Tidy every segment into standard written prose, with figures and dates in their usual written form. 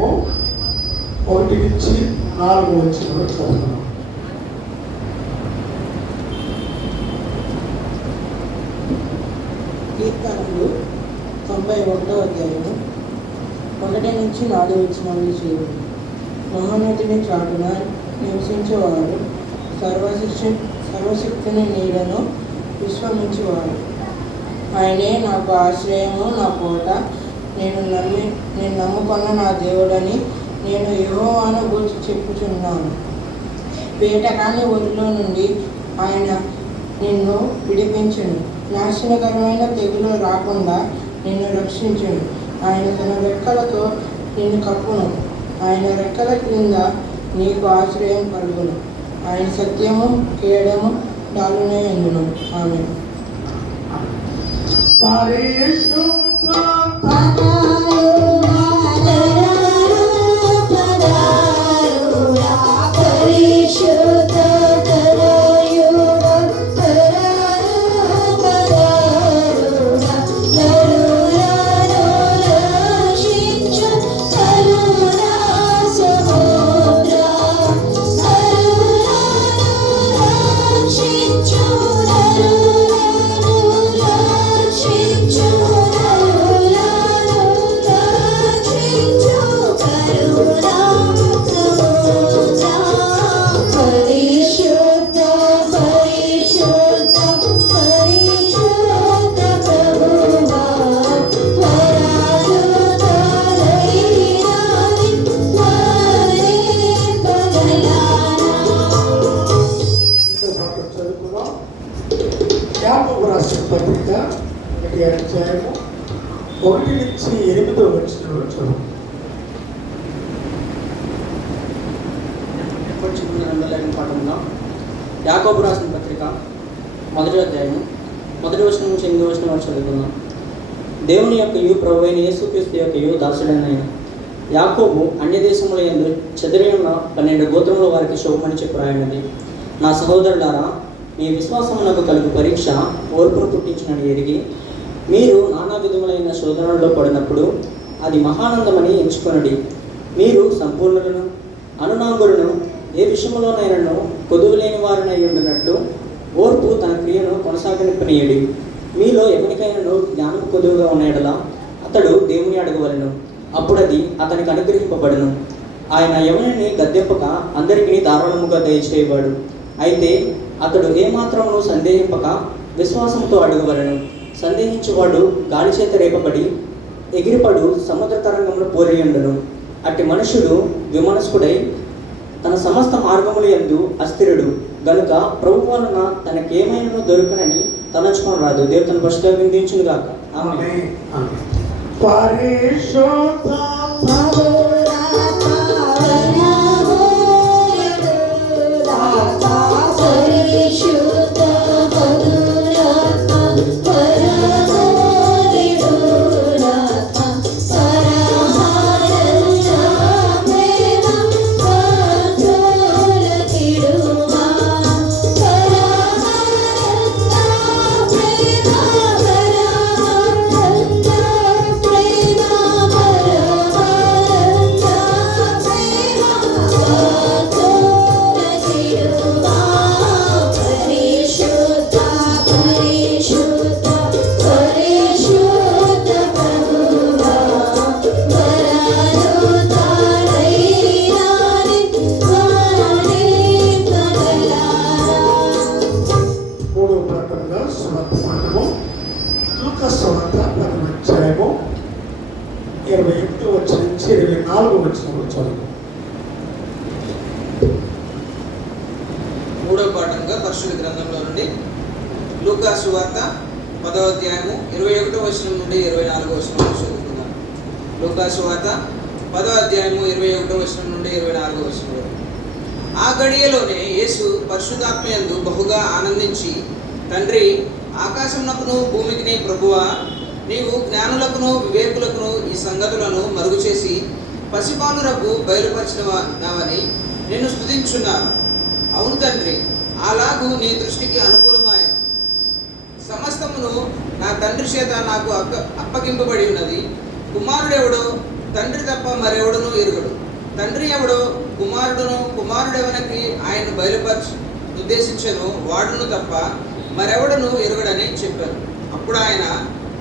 అధ్యాయము 1 నుంచి 4 వచనాలు చదువుతున్నాం. కీర్తనలు 91వ అధ్యాయము 1 నుంచి 4 వచనాలు చేయండి. మహోన్నతుని చాటున నివసించేవాడు, సర్వశక్తిని నీడను విశ్వమించేవాడు. ఆయనే నాకు ఆశ్రయము, నా కోట, నేను నమ్ముకున్న నా దేవుడని నేను యెహోవాను గూర్చి చెప్పుచున్నాను. వేటకాని ఊరిలో నుండి ఆయన నిన్ను విడిపించును, నాశనకరమైన తెగులు రాకుండా నిన్ను రక్షించును. ఆయన తన రెక్కలతో నిన్ను కప్పును, ఆయన రెక్కల క్రింద నీకు ఆశ్రయం కలుగును. ఆయన సత్యము కేడము డాలునే ఎందును. ఆమె యాకోబు రాసిన పత్రిక 1 అధ్యాయము 1 నుంచి 8 వచనాలు చదువు. యాకోబు రాసిన పత్రిక 1వ అధ్యాయము 1వ వచనం నుంచి 8వ వచనం వరకు చదువుకుందాం. దేవుని యొక్కయు ప్రభువైన యేసుక్రీస్తు యొక్కయు దాసుడైన యాకోబు అన్యదేశముల యందు చెదిరి ఉన్న 12 గోత్రముల వారికి శుభమని చెప్పి రాయనది. నా సహోదరులారా, మీ విశ్వాసమునకు కలుగు పరీక్ష ఓర్పును పుట్టించినని ఎరిగి మీరు నానా విధములైన శోధనల్లో పడినప్పుడు అది మహానందమని ఎంచుకొనడి. మీరు సంపూర్ణులను అనునాంగులను ఏ విషయంలోనైనా కొదువులేని వారినై ఉండినట్లు ఓర్పు తన క్రియను కొనసాగనిప్పనీయడి. మీలో ఎవరికైనా జ్ఞానం కొదువుగా ఉన్న అతడు దేవుని అడగవలెను, అప్పుడు అది అతనికి అనుగ్రహింపబడును. ఆయన ఎవరిని గద్దెంపక అందరికీ ధారాళముగా దయచేయవాడు. అయితే అతడు ఏమాత్రమును సందేహింపక విశ్వాసంతో అడగవలను. సందేహించువాడు గాలి చేత రేపబడి ఎగిరిపడు సముద్ర తరంగంలో పోలియుండును. అట్టి మనుషుడు విమనస్కుడై తన సమస్త మార్గముల యందు అస్థిరుడు గనుక ప్రభు వలన తనకేమైనా దొరుకునని తలంచుకొని రాదు. దేవుడు తన పరిశుద్ధ విందించును గాక. ఆమేన్. మూడవ పాఠంగా పరిశుద్ధ గ్రంథంలో నుండి లూకా సువార్త 10వ అధ్యాయము 21వ వచనం నుండి 24వ వచనం వరకు చదువుకుందాం. లూకా సువార్త 10వ అధ్యాయము 21వ వచనం నుండి 24వ వచనం వరకు. ఆ గడియలోనే యేసు పరిశుద్ధాత్మయందు బహుగా ఆనందించి, తండ్రి, ఆకాశమునకును భూమికిని ప్రభువా, నీవు జ్ఞానులకును వివేకులకును ఈ సంగతులను మరుగు చేసి పసిపాలురకు బయలుపరిచినవని నిన్ను స్తుతించున్నాను. అవును తండ్రి, అలాగూ నీ దృష్టికి అనుకూలమాయ. సమస్తమును నా తండ్రి చేత నాకు అప్పగింపబడి ఉన్నది. కుమారుడెవడో తండ్రి తప్ప మరెవడును ఎరుగడు. తండ్రి ఎవడో కుమారుడును, కుమారుడెవనికి ఆయన బయలుపరచు ఉద్దేశించను వాడును తప్ప మరెవడను ఎరుగడని చెప్పారు. అప్పుడు ఆయన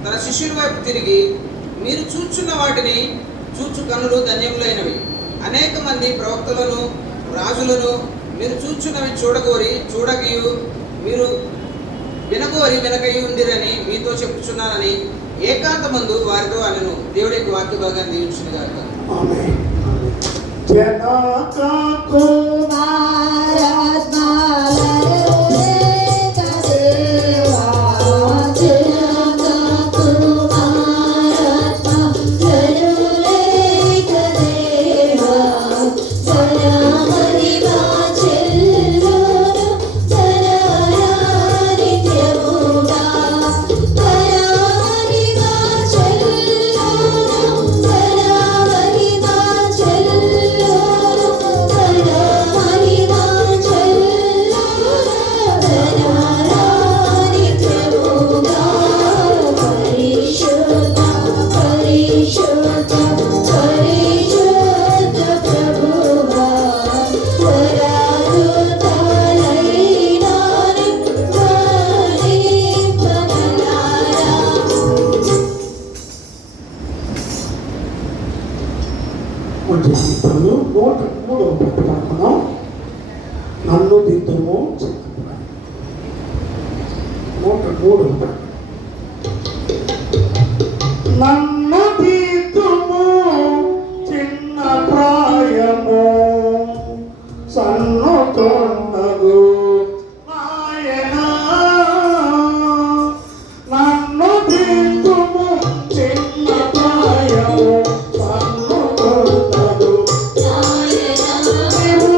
తన శిష్యుల వైపు తిరిగి, మీరు చూచున్న వాటిని చూచు కన్నులు ధన్యములైనవి. అనేక మంది ప్రవక్తలను, రాజులను మీరు చూచున్నవి చూడగోరి చూడకయు, మీరు వినగోరి వినకయు ఉందిరని మీతో చెప్పుచున్నానని ఏకాంతమందు వారితో అనెను. దేవుడి యొక్క వాక్య భాగాన్ని దీవించును గాక. ఆమేన్. జనక మంచి గీతాలు 103వ ప్రకటన. నన్ను దిద్దుము 103వ ప్రకటన. నన్ను దిద్దుము చిన్న ప్రాయము సన్నుతోన్నగు నాయనా, నన్ను దిద్దుము చిన్న ప్రాయము సన్నుతోన్నగు నీవు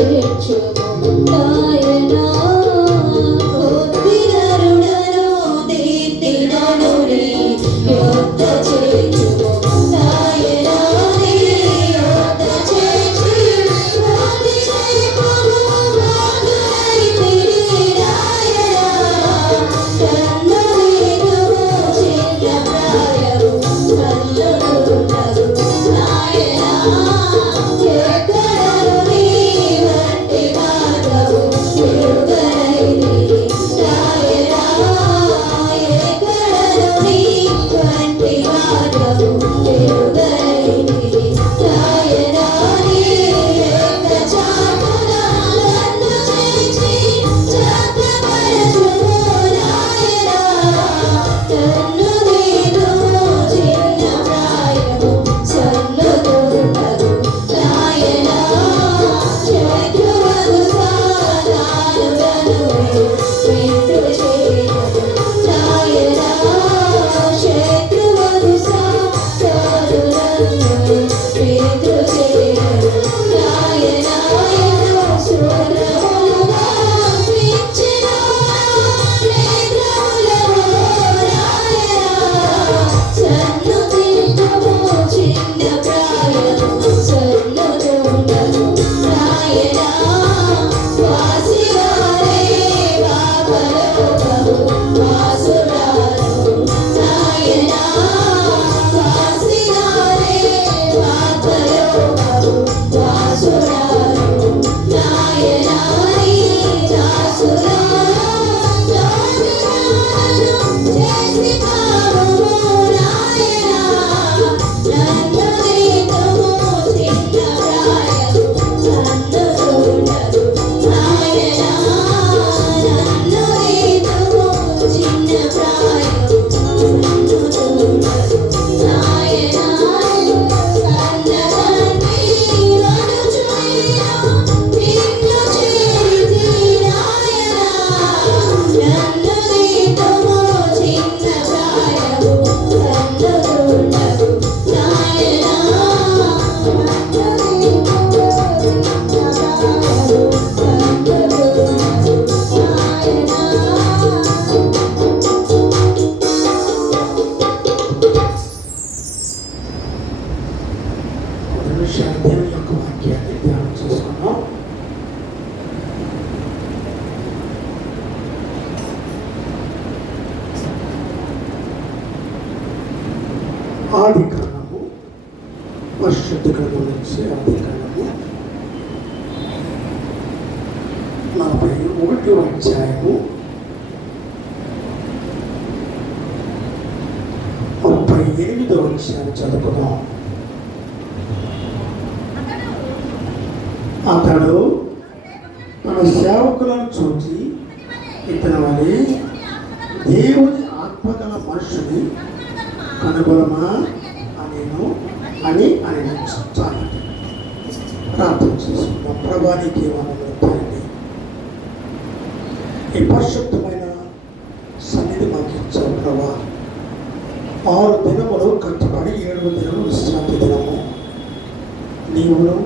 Thank you. దేవుని యొక్క వాక్యాన్ని ధ్యానం చేసుకున్నాం. ఆది కాండము, పరిశుద్ధ గ్రంథం నుంచి ఆది కాండము 41వ అధ్యాయము 38వ వచనాన్ని చదువుకుందాం. అతడు తన సేవకులను చూచి ఇతని వలె దేవుని ఆత్మగల మనుషుని కనుగొనమా అని చాలా ప్రార్థన చేసుకుందాం. ప్రభానికి వందనాలు. ఈ పరిశుద్ధమైన సన్నిధి మాకు ఇచ్చావు ప్రభా. 6 దినములు కట్టుబడి 7వ దినము విశ్రాంతి దినము. నీవును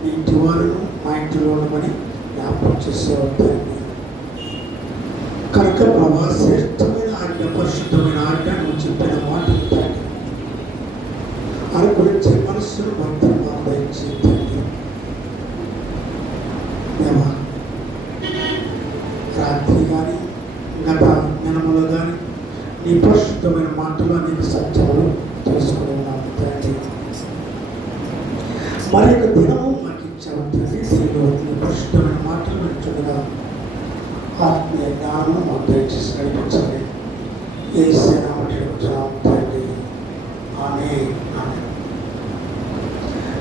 నీ ఇంటి వారును మా ఇంటిలో ఉండమని జ్ఞాపకం చేసేవారు. కనుక ప్రభా శ్రేష్టమైన ఆజ్ఞ, పరిశుద్ధమైన ఆజ్ఞ నువ్వు చెప్పిన మాట అనుగురించి మనస్సును భక్తులు ఆదాయించి దేవా, రాత్రి కానీ గత దినములు కానీ నీ పరిశుద్ధమైన మాటలు అనేక సత్యములు తెలుసుకుని ఉన్నాము తండ్రి. మరి యొక్క దినము మాకు ఇచ్చాము తండ్రి. నీ పరిశుద్ధమైన మాటలు వింటుండగా ఆత్మీయ జ్ఞానం మాకు దయచేసి నడిపించాలి. యేసు నామములో అడుగుతున్నాము తండ్రి. ఆమేన్.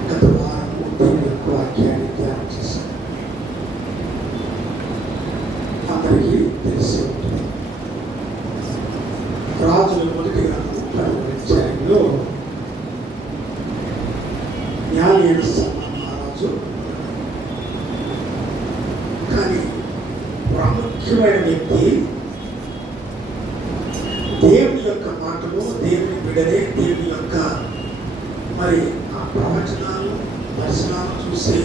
గత వారం దేవుని యొక్క వాక్యాన్ని ధ్యానం చేశాను. అందరికీ తెలిసి ఉంటుంది. రాజుల మొదటి గ్రంథం 10వ అధ్యాయంలో న్యాయ మహారాజు, కానీ ప్రాముఖ్యమైన వ్యక్తి దేవుని యొక్క మాటలు, దేవుని బిడలే, దేవుని యొక్క మరి ఆ ప్రవచనాలు, దర్శనాలు చూసి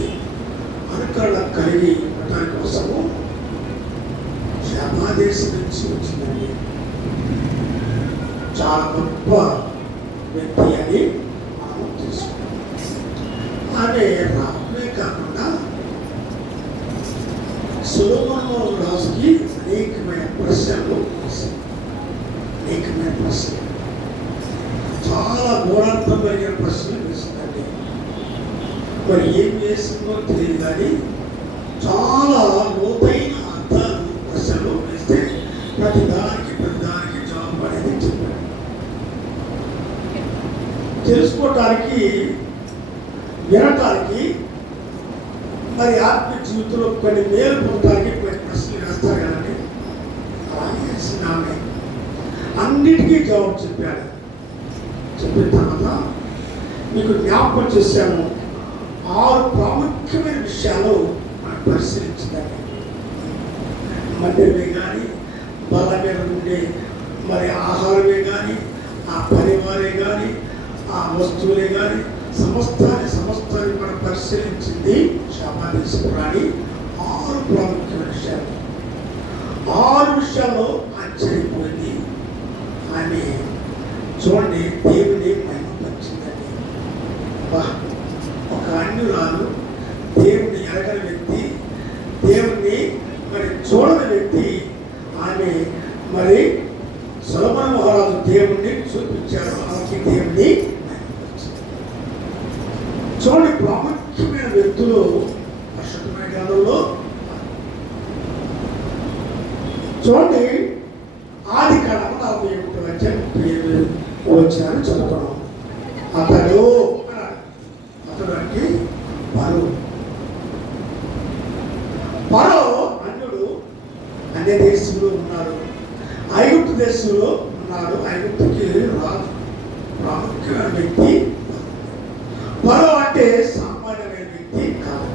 అనుకరణ కలిగి ఉండటాని కోసము శబాదేశం నుంచి వచ్చిందండి. చాలా గొప్ప వ్యక్తి అని మనం తీసుకున్నాం. ఆమె రావడమే కాకుండా సొలొమోను రాజుకి అనేకమైన ప్రశ్నలు, చాలా గూఢార్థం కలిగిన ప్రశ్నలు వేసిందండి. మరి ఏం చేసిందో తెలియదు, కానీ చాలా లోతైన అర్థాలు ప్రశ్నలు వేస్తే ప్రతిదానికి జవాబు అనేది చెప్పాడు. తెలుసుకోవటానికి, వినటానికి, మరి ఆత్మ జీవితంలో కొన్ని మేలు పొందడానికి కొన్ని ప్రశ్నలు వేస్తారు కదండి. అలాగే వేసింది ఆమె. అన్నిటికీ జవాబు చెప్పాడు. చెప్పిన తర్వాత మీకు జ్ఞాపకం చేశాను 6 ప్రాముఖ్యమైన విషయాలు మనం పరిశీలించడానికి. మందిరమే కానీ, బల మీద ఉండే మరి ఆహారమే కానీ, ఆ పరివారే కానీ, ఆ వస్తువులే కానీ, సమస్తాన్ని మనం పరిశీలించింది శాపాదేశపురాణి 6 ప్రాముఖ్యమైన విషయాలు. 6 విషయాల్లో ఆశ్చర్యపోయింది. ఆమె చూడండి, దేవుని మహిమపరిచిందండి. ఒక అన్యురాలు, దేవుని ఎరగని వ్యక్తి, దేవుణ్ణి మరి చూడని వ్యక్తి ఆమె మరి సొలొమోను మహారాజు దేవుణ్ణి చూపించాడు. ఆమెకి దేవుణ్ణి చూడండి, ప్రాముఖ్యమైన వ్యక్తులు పరిశుద్ధమైన గ్రంథంలో చూడండి. ఆదికాండము 41 వచ్చారని చదువుతున్నాం. అతడు అంటే ఫరో అన్యుడు, అన్య దేశంలో ఉన్నాడు, ఐగుప్తు దేశంలో ఉన్నాడు. ఐగుప్తుకి రాజు, ప్రాముఖ్యమైన వ్యక్తి. ఫరో అంటే సామాన్యమైన వ్యక్తి కాదు.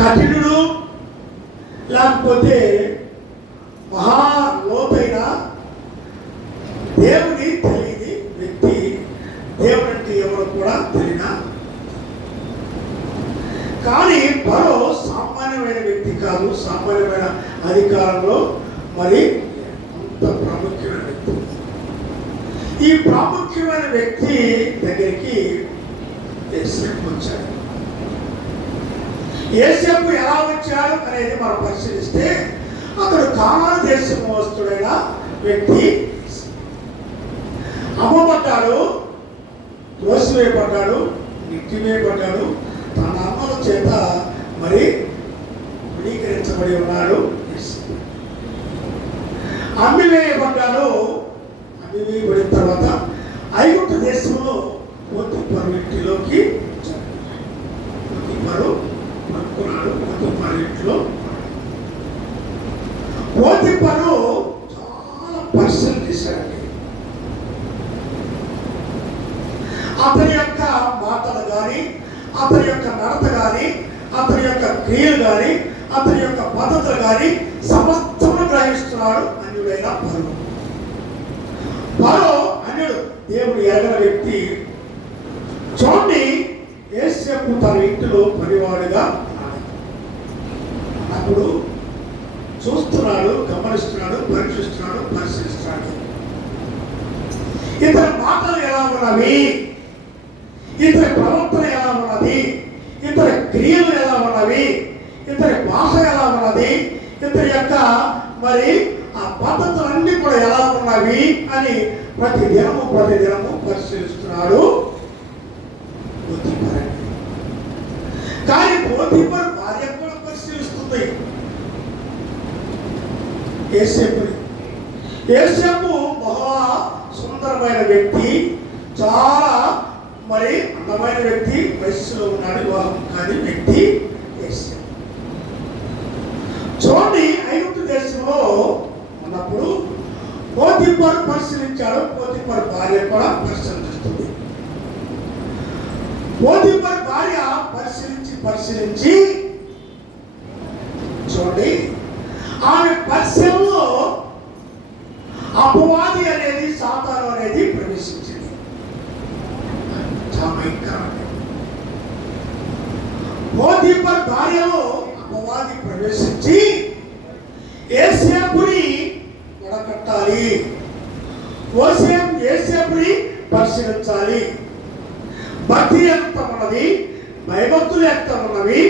కఠినుడు, లేకపోతే మహా లోతైన దేవుని తెలియని వ్యక్తి. దేవుడు అంటే ఎవరు కూడా తెలియనా. కానీ ఫరో సామాన్యమైన వ్యక్తి కాదు, సామాన్యమైన అధికారంలో మరి అంత ప్రాముఖ్యమైన వ్యక్తి. ఈ ప్రాముఖ్యమైన వ్యక్తి దగ్గరికి యేసేపు వచ్చాడు. యేసేపు ఎలా వచ్చాడు అనేది మనం పరిశీలిస్తే అతడు కానాను దేశమస్తుడైన వ్యక్తి. అమ్మబడ్డాడు, త్రోసివేయబడ్డాడు, నెట్టివేయబడ్డాడు, తన అమ్మల చేత మరి వినీకరించబడి ఉన్నాడు. అమ్మివేయబడ్డాడు. అమ్మివేయబడిన తర్వాత ఐగుప్తు దేశంలో పోతీఫరు ఇంటిలోకి పోతీఫరు పట్టుకున్నాడు. పోతీఫరు ఇంట్లో పోతీఫరు చాలా పరిశీలన చేశాడండి. అతని యొక్క మాటలు కానీ, అతని యొక్క నడత కానీ, అతని యొక్క క్రియలు కానీ, అతని యొక్క పద్ధతులు కానీ సమస్తమును గ్రహిస్తున్నాడు అన్యుడైన ఫరో. అన్యుడు, దేవుడు ఎరగని వ్యక్తి. చూడండి, యేసేపు తన ఇంటిలో పనివాడుగా ఉన్నాడు. అప్పుడు చూస్తున్నాడు, గమనిస్తున్నాడు, పరీక్షిస్తున్నాడు, పరిశీలిస్తున్నాడు. ఇతని మాటలు ఎలా ఉన్నవి, ఇతని ప్రవర్తన ఎలా ఉన్నది, ఇతని క్రియలు ఎలా ఉన్నవి, ఇతని భాష ఎలా ఉన్నది, ఇతని యొక్క మరి ఆ పద్ధతులన్నీ కూడా ఎలా ఉన్నవి అని ప్రతి దినము పరిశీలిస్తున్నాడు పోతీఫరు. కానీ పోతీఫరు భార్య కూడా పరిశీలిస్తుంది యేసేపుని. యేసేపు మహా సుందరమైన వ్యక్తి, చాలా మరి అందమైన వ్యక్తి, వయస్సులో ఉన్నాడు, వివాహం కాని వ్యక్తి యేసేపు. చూడండి, ఐగుప్తు దేశంలో ఉన్నప్పుడు పోతీఫరు పరిశీలించాడు. పోతీఫరు భార్య కూడా పరిశీలిస్తుంది. పోతీఫరు భార్య పరిశీలించి చూడండి, ఆమె పరిశీలనలో అపవాది అనేది, సాతాను అనేది ప్రవేశించింది. చాలా భయంకరమైన పోతీఫరు భార్యలో అపవాది ప్రవేశించి యేసేపుని వడకట్టాలి, యేసేపుని పరిశీలించాలి. భక్తి ఎంత ఉన్నది, భయభక్తులు ఎంత ఉన్నవి,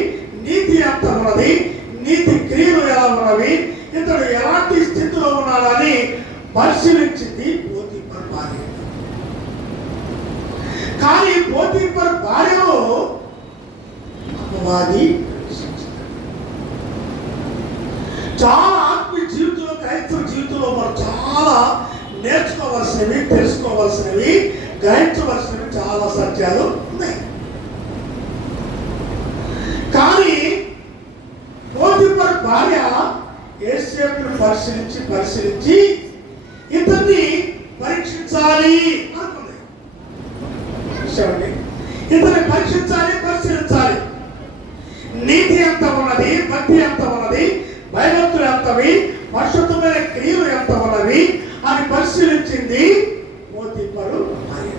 నీతి ఎంత ఉన్నది, నీతి క్రియలు ఎలా ఉన్నవి, ఇతడు ఎలాంటి స్థితిలో ఉన్నాడని పరిశీలించింది పోతీఫరు భార్య. కానీ పోతీఫరు భార్యలో అపవాది చాలా ఆత్మీయ జీవితంలో, క్రైస్తవ జీవితంలో మనం చాలా నేర్చుకోవాల్సినవి, తెలుసుకోవాల్సినవి, గ్రహించవలసినవి చాలా సత్యాలు ఉన్నాయి. కానీ పోతీఫరు భార్య యేసేపును పరిశీలించి ఇతన్ని పరీక్షించాలి అనుకుంది. చూసామండి, ఇతన్ని పరీక్షించాలి, పరిశీలించాలి. నీతి ఎంత ఉన్నది, భక్తి ఎంత ఉన్నది, భయభక్తులు ఎంతవి, పరిశుద్ధమైన క్రియలు ఎంత ఉన్నవి అని పరిశీలించింది పోతీఫరు భార్య.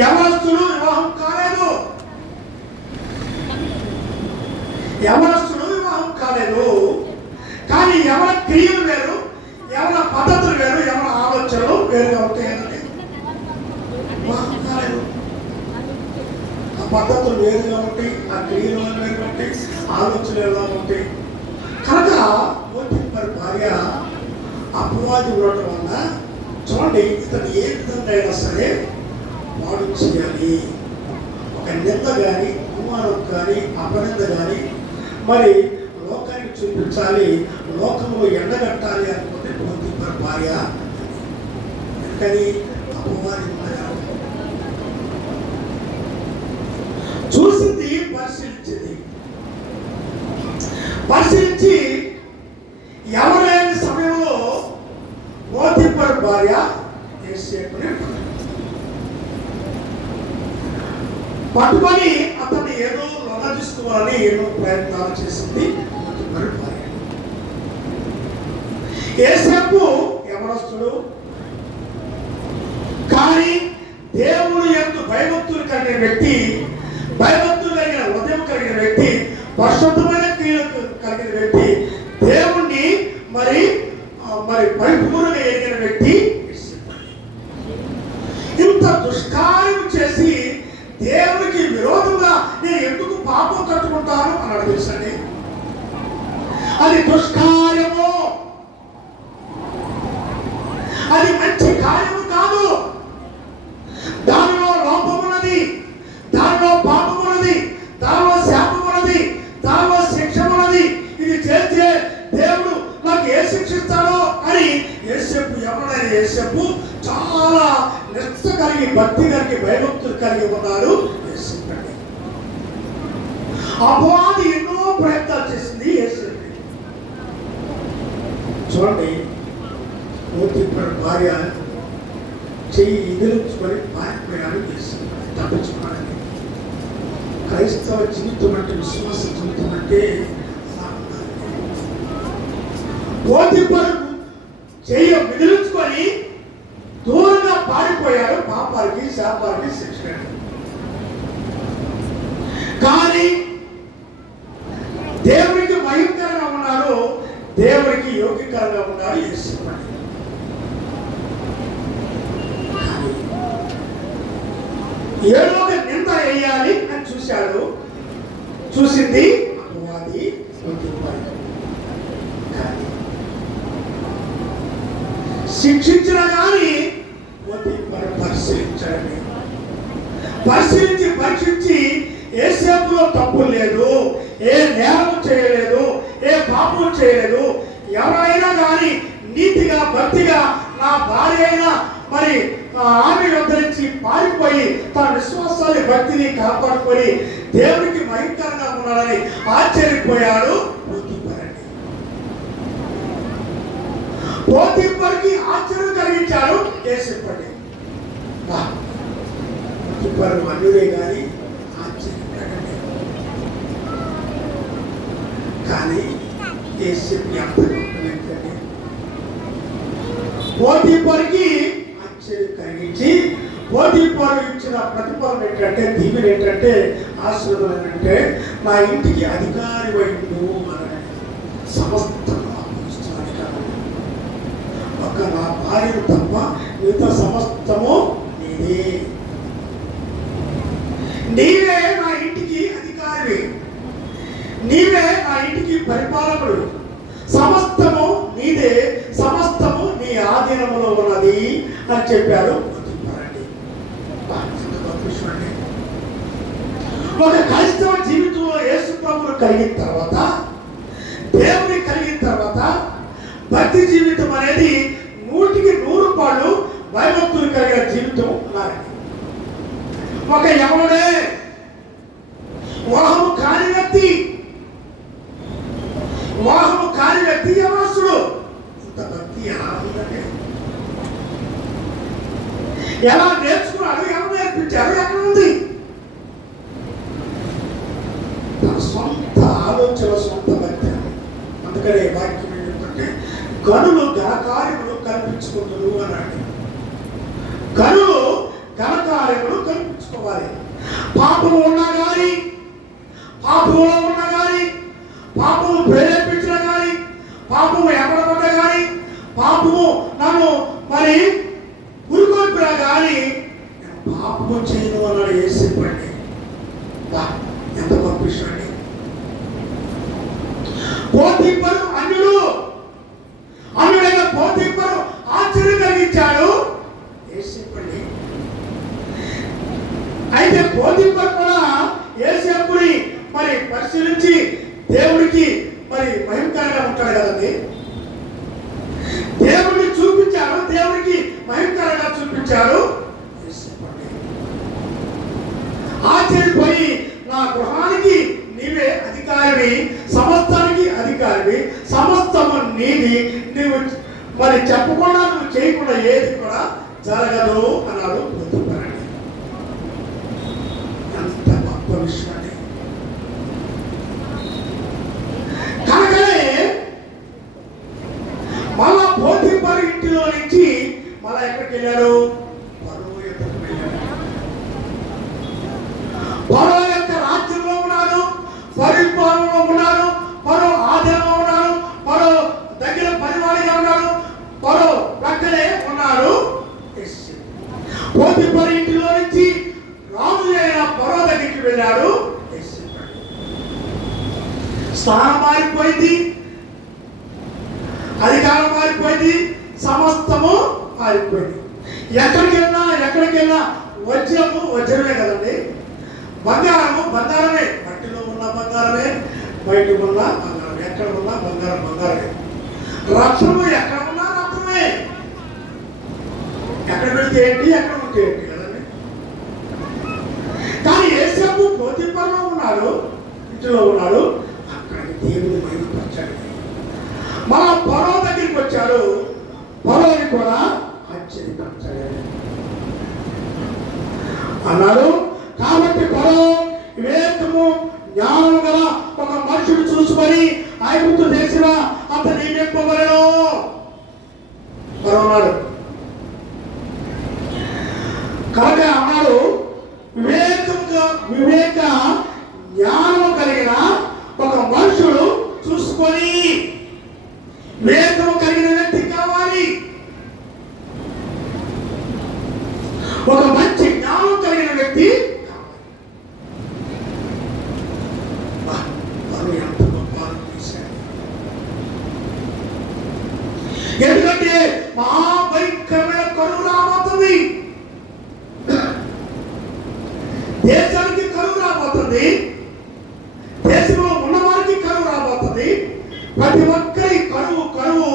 యవనస్తుడు వివాహం కాలేదు, యవనస్తుడు వివాహం కాలేదు. కానీ యవన క్రియలు వేరు, యవన పద్ధతులు వేరు, యవన ఆలోచనలు వేరుగా ఉంటాయని వివాహం కాలేదు. ఆ పద్ధతులు వేరుగా ఉంటాయి, ఆ క్రియలు వేరుగా ఉంటాయి, ఆలోచనలు ఎలా ఉంటాయి. కనుక పోతీఫరు భార్య అపవాది ఉండటం వల్ల చూడండి, ఇతను ఏ విధంగా అయినా సరే వాడు చేయాలి. ఒక నింద కానీ, అవమానం కానీ, అపనింద కానీ మరి లోకానికి చూపించాలి, లోకంలో ఎండగట్టాలి అనుకుంటే పోతీఫరు భార్య. కానీ అపవాది చూసింది, పరిశీలించింది. పరిశీలించి ఎవరైన సమయంలో పోతీఫరు భార్య యోసేపుని పట్టుకొని అతన్ని ఏదో లొంగదీసుకోవాలని ఎన్నో ప్రయత్నాలు చేసింది పోతీఫరు భార్య. యోసేపు యవనస్తుడు, కానీ దేవుడు యందు భయభక్తులు కలిగిన వ్యక్తి, భయభక్తులు కలిగిన హృదయం కలిగిన వ్యక్తి, పరిశుద్ధమైన క్రియలు కలిగిన వ్యక్తి, దేవుణ్ణి మరి పరిపూర్ణంగా ఎరిగిన వ్యక్తి. ఇంత దుష్కార్యం చేసి దేవునికి విరోధంగా నేను ఎందుకు పాపం కట్టుకుంటాను అన్నాడు. తెలుసండి, అది దుష్కార్యము, అది మంచి కార్యము కాదు. దానిలో లోపం ఉన్నది, దానిలో పాపం ఉన్నది, దానిలో శాపం ఉన్నది, దానిలో శిక్ష ఉన్నది. ఇది చేస్తే దేవుడు నాకు ఏ శిక్షిస్తాడో అని యోసేపు, ఎవరైనా యోసేపు చాలా నిష్ఠ కలిగి, భక్తి కలిగి, భయభక్తులు కలిగి ఉన్నాడు యోసేపు. అపవాది ఎన్నో ప్రయత్నాలు చేసింది యోసేపు. చూడండి, పోతీఫరు భార్య చెయ్యి ఎదిరించుకొని పారిపోయాడు యోసేపు, తప్పించుకోవడానికి. క్రైస్తవ జీవితం అంటే, విశ్వాస జీవితం అంటే పోతీఫరు చెయ్యి విదిలించుకొని దూరంగా పారిపోయాడు, పాపానికి, శాపానికి, శిక్షకు. కానీ దేవునికి భయంకరంగా ఉన్నాడు, దేవునికి యోగ్యకరంగా ఉన్నాడు యేసు. ఏదో ఒక నింద వేయాలి అని చూశాడు, చూసింది అపవాది పోతీఫరు. శిక్షించిన కానీ పోతీఫరు పరిశీలించాడు. పరిశీలించి పరీక్షించి యోసేపులో తప్పు లేదు, ఏ నేరం చేయలేదు, ఏ పాపం చేయలేదు. ఎవరైనా కానీ నీతిగా, భక్తిగా నా భార్య అయినా మరి ఆమె వద్ద నుంచి పారిపోయి తన విశ్వాసాన్ని, భక్తిని కాపాడుకొని దేవునికి భయంకరంగా ఉన్నాడని ఆశ్చర్యపోయాడు పోతీఫరు. పోతీఫరుకి ఆశ్చర్యం కలిగించాడు యోసేపు. పోతీఫరు అన్యుడే కానీ ఆశ్చర్యపడండి. కానీ యోసేపు ఎంత గొప్పదంటే పోతీఫరుకి ఆశ్చర్యం కలిగించి, పోతీఫరు ఇచ్చిన ప్రతిఫలం ఏంటంటే, దీవెన ఏంటంటే, ఆశీర్వాదం ఏంటంటే, నా ఇంటికి అధికారి వైపు అన్నాడు. సమస్తం ఒక నా భార్యను తప్ప మిగతా సమస్తము నీదే, నీవే నా ఇంటికి అధికారి, నీవే నా ఇంటికి పరిపాలకుడు, సమస్తము నీదే, సమస్తము నీ ఆధీనంలో ఉన్నది అని చెప్పాడు. ఒక క్రైస్తవ జీవితంలో యేసు ప్రభువును కలిగిన తర్వాత, దేవుని కలిగిన తర్వాత, భక్తి జీవితం అనేది 100% భయభక్తులు కలిగిన జీవితం ఉండాలి. ఒక యవనుడే, వివాహము కాని వ్యక్తి యవనస్తుడు ఎలా ఉందండి? ఎలా నేర్చుకున్నాడు? ఎవరు నేర్పించారు? ఎక్కడ ఉంది? తన సొంత ఆలోచన, సొంత భక్తి. అందుకనే వాక్యం ఏంటంటే గనులు ఘనకార్యములు కల్పించుకుంటారు అన్నాడు. గనులు ఘనకార్యములు కల్పించుకోవాలి. పాపము ఉన్నా కానీ, పాపంలో ఉన్నా కానీ, పాపము ప్రేరేపించినా కానీ, పాపము ఎక్కడపడ్డా కానీ, పాపము నన్ను మరి గురికొల్పినా కానీ పాపము చేయను అన్నాడు యేసప్పండి. ఎంత గొప్ప విషయం అండి. పోతీఫరు అన్యుడైన పోతీఫరు ఆశ్చర్యం కలిగించాడు యేసప్పండి. అయితే పోతీఫరు కూడా యేసప్పుని మరి పరిశీలించి దేవుడికి మరి భయంకరంగా ఉంటాడు కదండి. దేవుడిని చూపించాడు, దేవుడికి భయంకరంగా చూపించాడు. ఆశ్చర్యపోయి నా గృహానికి నీవే అధికారివి, సమస్తానికి అధికారివి, సమస్తము నీది, నువ్వు మరి చెప్పకుండా నువ్వు చేయకుండా ఏది కూడా జరగదు అన్నాడు పోతీఫరు. ఎంత గొప్ప విషయం అండి. కనుకనే మళ్ళా పోతీఫరు ఇంటిలో నుంచి మళ్ళా ఎక్కడికి వెళ్ళాడు? ఫరో యొద్దకు వెళ్ళాడు. ఫరో యొక్క రాజ్యంలో ఉన్నాడు, పరిపాలనలో ఉన్నాడు, ఫరో ఆధీనంలో ఉన్నాడు, ఫరో దగ్గర పరివాడిగా ఉన్నాడు, ఫరో ప్రక్కనే ఉన్నాడు. పోతీఫరు ఇంటిలో నుంచి రాజు అయిన ఫరో దగ్గరికి వెళ్ళాడు. స్థానం మారిపోయింది, అధికారం మారిపోయింది, సమస్తము మారిపోయింది. ఎక్కడికి వెళ్ళినా వజ్రము వజ్రమే కదండి, బంగారము బంగారమే, మట్టిలో ఉన్న బంగారమే, బయట ఉన్న బంగారం, ఎక్కడ ఉన్నా బంగారం బంగారమే, రత్నము ఎక్కడ ఉన్నా రత్నమే, ఎక్కడ పెడితే ఏంటి, ఎక్కడ ఉంటే ఏంటి కదండి. కానీ యేసప్పు పోతీఫరులో ఉన్నాడు, ఇంటిలో ఉన్నాడు, అక్కడికి దేవుని మహిమపరచాడు. మన ఫరో దగ్గరికి వచ్చాడు, ఫరోని కూడా ఆశ్చర్యపరచాడు అన్నాడు. కాబట్టి ఫరో వివేకము జ్ఞానము గల ఒక మనుషుడు చూసుకొని ఐగుప్తు దేశంలో అతను నియమింపబడెను ఫరో అన్నాడు. కనుక అన్నాడు వివేక జ్ఞానము కలిగిన ఒక మనుషుడు చూసుకొని, వివేకము కలిగిన వ్యక్తి కావాలి, ఒక మంచి జ్ఞానం కలిగిన వ్యక్తి కావాలి. ఎంత గొప్ప చేశాడు. ఎందుకంటే మహాభయంకరమైన కరువు రాబోతుంది, దేశానికి కరువు రాబోతుంది, దేశంలో ఉన్నవారికి కరువు రాబోతుంది. ప్రతి ఒక్కరి కరువు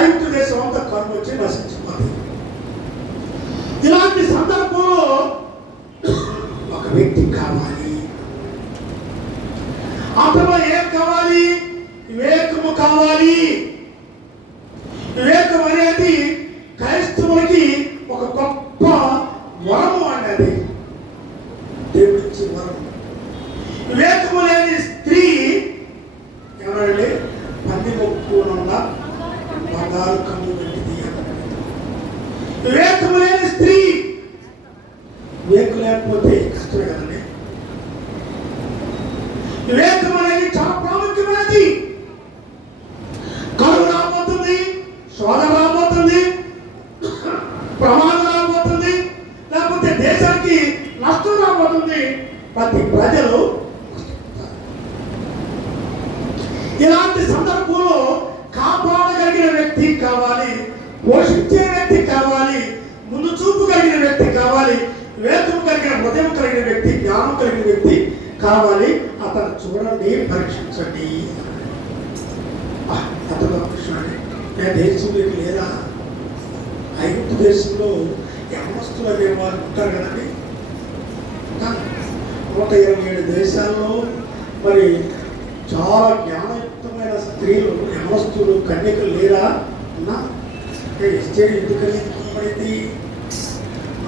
ఐగుప్తు దేశం అంతా కరువు వచ్చి నశించిపోతుంది. ఇలాంటి సందర్భంలో ఒక వ్యక్తి కావాలి. అతను ఏం కావాలి? వివేకము కావాలి. వివేకం అనేది క్రైస్తవులకి ఒక గొప్ప వరము అనేది, దేవుడిచ్చి వరం. వివేకము లేని స్త్రీ ఎవరండి? పంది మొక్కునున్న బంగారు కన్ను వంటిది. వివేకము లేని స్త్రీ, వివేకం లేకపోతే కష్టమే కదండి. వివేకం అనేది చాలా ప్రాముఖ్యమైనది. కరువు రాబోతుంది, శోధ రాబోతుంది, ప్రమాదం రాబోతుంది, లేకపోతే దేశానికి నష్టం రాబోతుంది. ప్రతి ప్రజలు ఇలాంటి సందర్భంలో కాపాడగలిగిన వ్యక్తి కావాలి, పోషించే వ్యక్తి కావాలి, ముందు చూపు కలిగిన వ్యక్తి కావాలి, వివేకం కలిగిన హృదయం కలిగిన వ్యక్తి, జ్ఞానం కలిగిన వ్యక్తి కావాలి. అతను చూడండి, పరీక్షించండి. అతను చూడండి, నేను దేశంలోకి లేదా? ఐగుప్తు దేశంలో యవనస్తులు అనేవారు ఉంటారు కదండి. 127 దేశాల్లో మరి చాలా జ్ఞానయుక్తమైన స్త్రీలు, యవనస్తులు, కన్యకలు లేరా? ఉన్నా. ఎస్టేట్ ఎందుకని పడింది?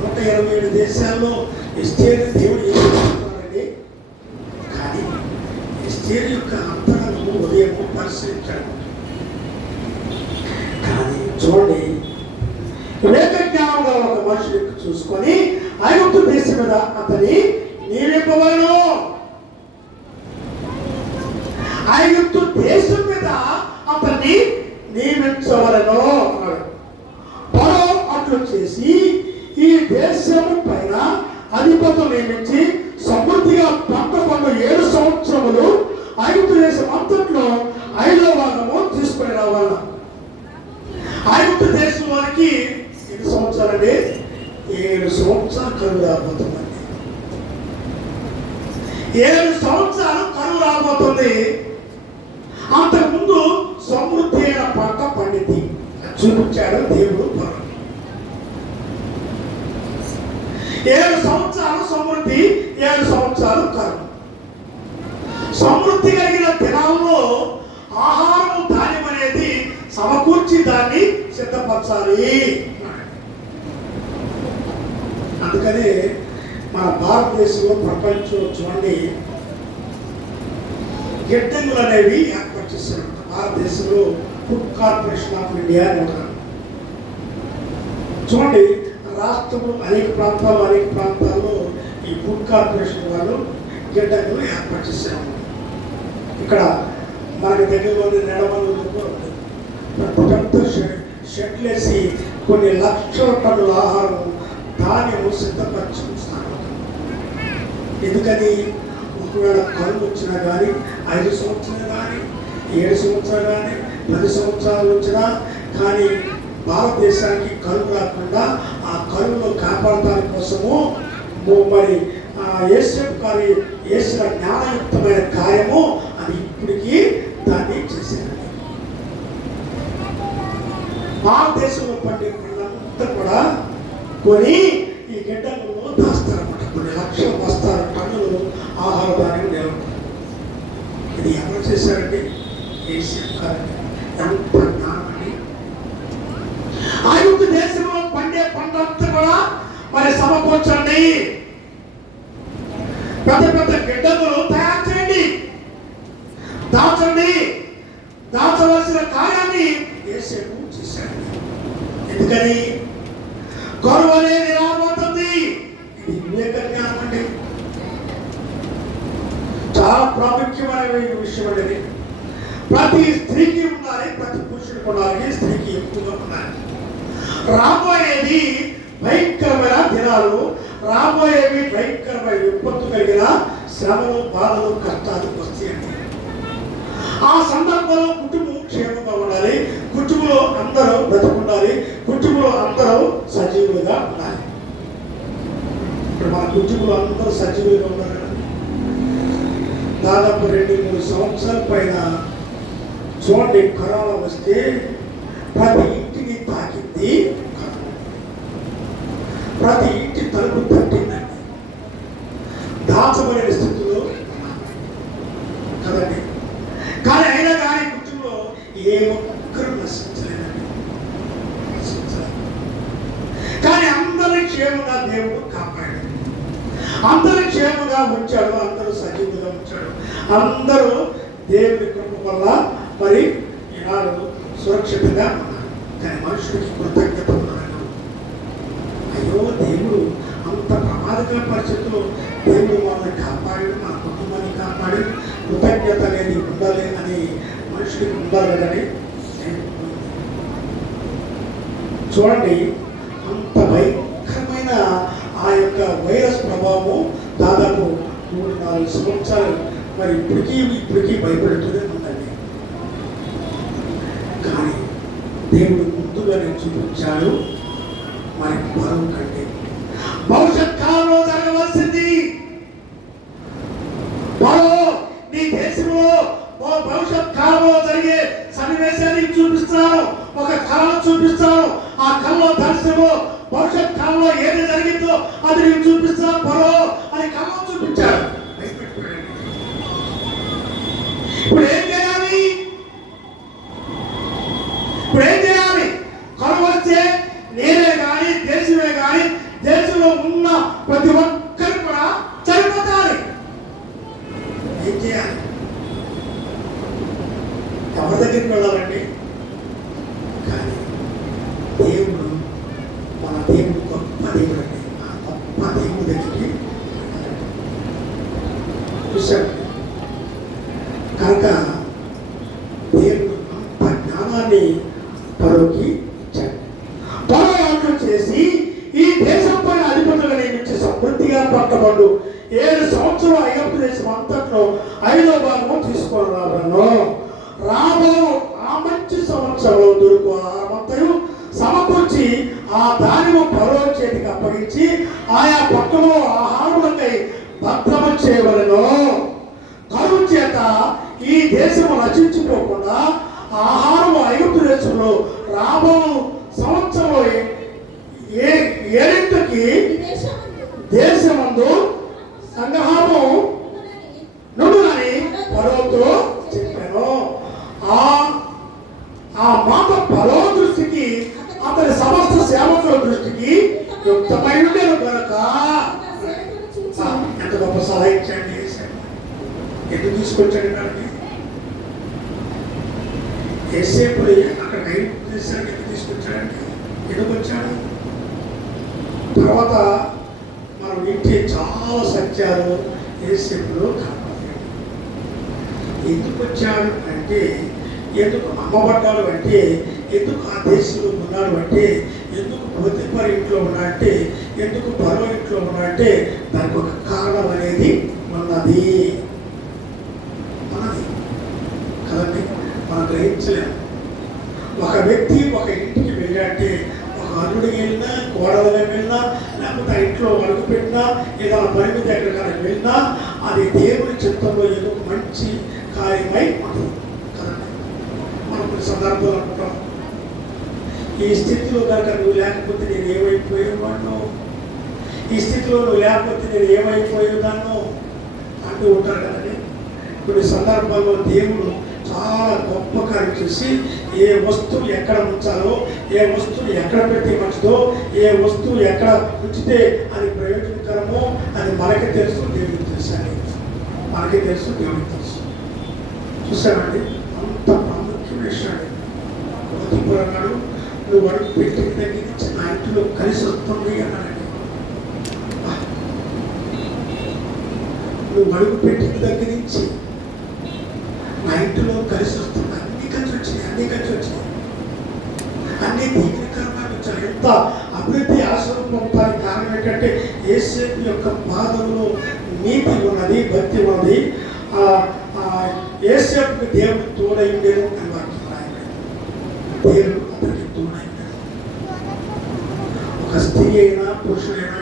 127 దేశాల్లో ఎస్టేట్ దేవుడు ఏం చేస్తున్నాడండి? కానీ ఎస్టేట్ యొక్క అంతరంగము ఉదయం పరిశీలించాడు. కానీ చూడండి, వివేక జ్ఞానంగా ఒక మనుషులు చూసుకొని ఐగుప్తు దేశం మీద అతని నియమింపవలెను. ఐగుప్తు దేశం మీద అతన్ని నియమించవలెను అన్నాడు. ఫరో అట్లు చేసి ఈ దేశము పైన అధిపతులు నియమించి సమృద్ధిగా పంట పండు 7 సంవత్సరములు ఐగుప్తు దేశం అంతట్లో 5వ భాగము తీసుకుని రావాలి. ఐగుప్తు దేశం వారికి ఎన్ని సంవత్సరాలండి? 7 సంవత్సరాలు కరువు రాబోతుందండి. 7 సంవత్సరాలు కరువు రాబోతుంది. అంతకుముందు సమృద్ధి అయిన పంట పండింది చూపించాడు దేవుడు. 7 సంవత్సరాలు సమృద్ధి, 7 సంవత్సరాలు కరువు. సమృద్ధి కలిగిన దినాల్లో ఆహారం ధాన్యం అనేది సమకూర్చి దాన్ని సిద్ధపరచాలి. అందుకనే మన భారతదేశంలో ప్రపంచంలో చూడండి గిడ్డంగులు అనేవి ఏర్పాటు చేశారు. భారతదేశంలో ఫుడ్ కార్పొరేషన్ ఆఫ్ ఇండియా అని ఉంటారు. చూడండి, రాష్ట్రంలో అనేక ప్రాంతాల్లో ఈ ఫుడ్ కార్పొరేషన్ వాళ్ళు గిడ్డంగులు ఏర్పాటు చేశారు. ఇక్కడ మనకి దగ్గరలోని నెడమల్లు పెద్ద షెడ్లు వేసి కొన్ని లక్షల టన్నుల ఆహారం ధాన్యము సిద్ధపరిచి ఉంచుతారు. ఎందుకని? ఒకవేళ కరువు వచ్చినా కానీ 5 సంవత్సరాలు కానీ 7 సంవత్సరాలు కానీ 10 సంవత్సరాలు వచ్చినా కానీ భారతదేశానికి కరువు రాకుండా ఆ కరువును కాపాడటానికి కోసము మరి యేసేపు గారి చేసిన జ్ఞానయుక్తమైన కార్యము అది ఇప్పటికీ దాన్ని చేశారు. భారతదేశంలో పండే పండ్లంతా కూడా కొని ఈ గిడ్డంగుల్లో దాస్తారన్నమాట. కొన్ని లక్షల బస్తాల టన్నులు ఆహార ధాన్యం నిలబడతారు. ఇది ఎవరు చేశారండి? యేసేపు గారు. ఎంత జ్ఞానం అండి! ఐగుప్తు దేశంలో పండే పంటంతా కూడా మరి సమకూర్చండి, పెద్ద పెద్ద గిడ్డంగులు తయారు చేయండి, దాచండి. దాచవలసిన కార్యాన్ని యేసేపు చేశాడు. ఎందుకని? కరువు అనేది రాబోతుంది. ఇది వివేక జ్ఞానం అండి. చాలా ప్రాముఖ్యమైన విషయం అనేది. ప్రతి స్త్రీకి ఉండాలి, ప్రతి పురుషుడికి ఉండాలి, స్త్రీకి ఎక్కువగా ఉండాలి. రాబోయేది భయంకరమైన దినాలు, రాబోయేవి భయంకరమైన విపత్తు కలిగిన శ్రమలు, బాధలు, కష్టాలు వస్తాయండి. ఆ సందర్భంలో కుటుంబం క్షేమంగా ఉండాలి, కుటుంబంలో అందరూ బ్రతుకుండాలి, కుటుంబంలో అందరూ సజీవులుగా ఉండాలి. ఇప్పుడు మన కుటుంబంలో అందరూ సజీవులుగా ఉన్నారు. దాదాపు 2-3 సంవత్సరాల పైన చూడండి, కరోనా వస్తే ప్రతి ఇంటిని తాకింది, ప్రతి ఇంటి తలుపు తట్టిందండి. దాచబడిన స్థితిలో కదండి. కానీ అయినా కానీ కుటుంబంలో ఏ ఒక్కరు నశించలేదండి. కానీ అందరి క్షేమంగా దేవుడు కాపాడాడు, అందరి క్షేమంగా ఉంచాడు, అందరూ సజీవుగా ఉంచాడు. అందరూ దేవుడి కృప వల్ల మరి ఈనాడు సురక్షితంగా ఉన్నారు. కానీ మనుషులకి కృతజ్ఞత ఉన్నాడు. అయ్యో, దేవుడు అంత ప్రమాదకర పరిస్థితుల్లో దేవుడు మనల్ని కాపాడాడు, మన కుటుంబాన్ని కాపాడి, కృతజ్ఞత అనేది ఉండాలి అని మనుషులకి ఉండాలి కదండి. చూడండి, అంత భయంకరమైన ఆ యొక్క వైరస్ ప్రభావము దాదాపు 3-4 సంవత్సరాలు మరి ఇప్పటికీ భయపెడుతూనే ఉందండి. కానీ దేవుడు ముందుగానే చూపించాడు మరి బరువు కంటే భవిష్యత్ కాలంలో జరగవలసింది. నీ దేశంలో భవిష్యత్ కాలంలో జరిగే సన్నివేశాన్ని చూపిస్తాను, ఒక కళను చూపిస్తాను. ఆ కళలో దర్శనము భవిష్యత్ కాలంలో ఏది జరిగిందో అది నీకు చూపిస్తాను పరో అని కళలో చూపించాడు. ఇప్పుడు ఏం చేయాలి? కరువు వస్తే ప్రతి ఒక్కరు కూడా చనిపోతారు. ఏం చేయాలి? ఎవరి దగ్గరికి వెళ్ళాలండి? కానీ దేవుడు, మన దేవుడు గొప్ప దేవుడు అండి. ఆ గొప్ప దేవుడి దగ్గరికి చూశాడు కనుక దేవుడు అంత జ్ఞానాన్ని పరోకి ఇచ్చాడు. పరవాట్లు చేసి ఈ దేశం పైన అధిపతులుగా నియమించి సమృద్ధిగా పట్టబడు 7 సంవత్సరాలు ఐగుప్తు దేశం అంతట్లో 5వ భాగము తీసుకొని రాబడను. రాబో ఆ మంచి సంవత్సరంలో దొరుకు ఆహారమంతయు సమకూర్చి ఆ ధాన్యము పరో చేతికి అప్పగించి ఆయా పట్టణంలో ఆహారములకై భద్రము చేయవలెను. కరువు చేత ఈ దేశము నశించుకోకుండా ఆహారము ఐగుప్తు దేశంలో రాబో సంవత్సరంలో ఏడింటికి దేశమందు సంగ్రహము నుండునని పరోతో చెప్పాను. ఆ మాట పరో దృష్టికి, అతని సమస్త సేవకుల దృష్టికి యుక్తమై ఉండేది కనుక ఎంత గొప్ప సలహా ఇచ్చాడు. ఎందుకు తీసుకొచ్చాడు దానికి? ఏసేపు అక్కడ ఐగుప్తు దేశానికి ఎందుకు తీసుకొచ్చాడంటే ఎందుకు వచ్చాడు? తర్వాత మనం వింటే చాలా సత్యాలు ఏసేపులో కనపడతాయి. ఎందుకు వచ్చాడు అంటే, ఎందుకు అమ్మబడ్డాడు అంటే, ఎందుకు ఆ దేశంలో ఉన్నాడు అంటే, ఎందుకు పోతీఫర్ ఇంట్లో ఉన్నాడంటే, ఎందుకు పరో ఇంట్లో ఉన్నాడంటే దానికి ఒక కారణం అనేది ఉన్నది కదండి. మనం గ్రహించలేము. ఒక వ్యక్తి ఒక ఇంటికి వెళ్ళాడంటే, ఒక అల్లుడికి వెళ్ళినా, కోడలుగా వెళ్ళినా, లేకపోతే ఆ ఇంట్లో అడుగు పెట్టినా, ఏదైనా పరిమితి ఎక్కడికైనా వెళ్ళినా అది దేవుని చిత్తంలో ఏదో మంచి కార్యమై ఉంటుంది కదండి. మనం కొన్ని సందర్భాలు అనుకుంటాం, ఈ స్థితిలో కనుక నువ్వు లేకపోతే నేను ఏమైపోయేవాడిను, ఈ స్థితిలో నువ్వు లేకపోతే నేను ఏమైపోయేదాన్ని అంటూ ఉంటారు కదండి. కొన్ని సందర్భాల్లో దేవుడు చాలా గొప్ప కార్యం చేసి ఏ వస్తువు ఎక్కడ ఉంచాలో, ఏ వస్తువు ఎక్కడ పెట్టి మంచిదో, ఏ వస్తువు ఎక్కడ ఉంచితే అది ప్రయోజనకరమో అది మనకి తెలుసు, దేవుడికి తెలుసు. మనకి తెలుసు, దేవుడికి తెలుసు. చూసామండి, అంత ప్రాముఖ్యమైన విషయం. పోతీఫర్ అన్నాడు, నువ్వు అడుగు పెట్టిన దగ్గర నుంచి నా ఇంటిలో కలిసి వస్తుంది అన్నాడండి. నువ్వు అడుగు పెట్టిన దగ్గర నుంచి నా ఇంటిలో కలిసి వస్తుంది. అన్ని కలిసి వచ్చినాయి, అన్ని దీవెనకరమైన వచ్చాయి. ఎంత అభివృద్ధి ఆశ్రమం పొందడానికి కారణం ఏంటంటే యేసేపు యొక్క పాదంలో నీతి ఉన్నది, భక్తి ఉన్నది. యేసేపుకి దేవుడు తోడై ఉండేది అని వాక్యం రాయబడింది. దేవుడు అతనికి తోడై ఉండేది. ఒక స్త్రీ అయినా, పురుషుడైనా,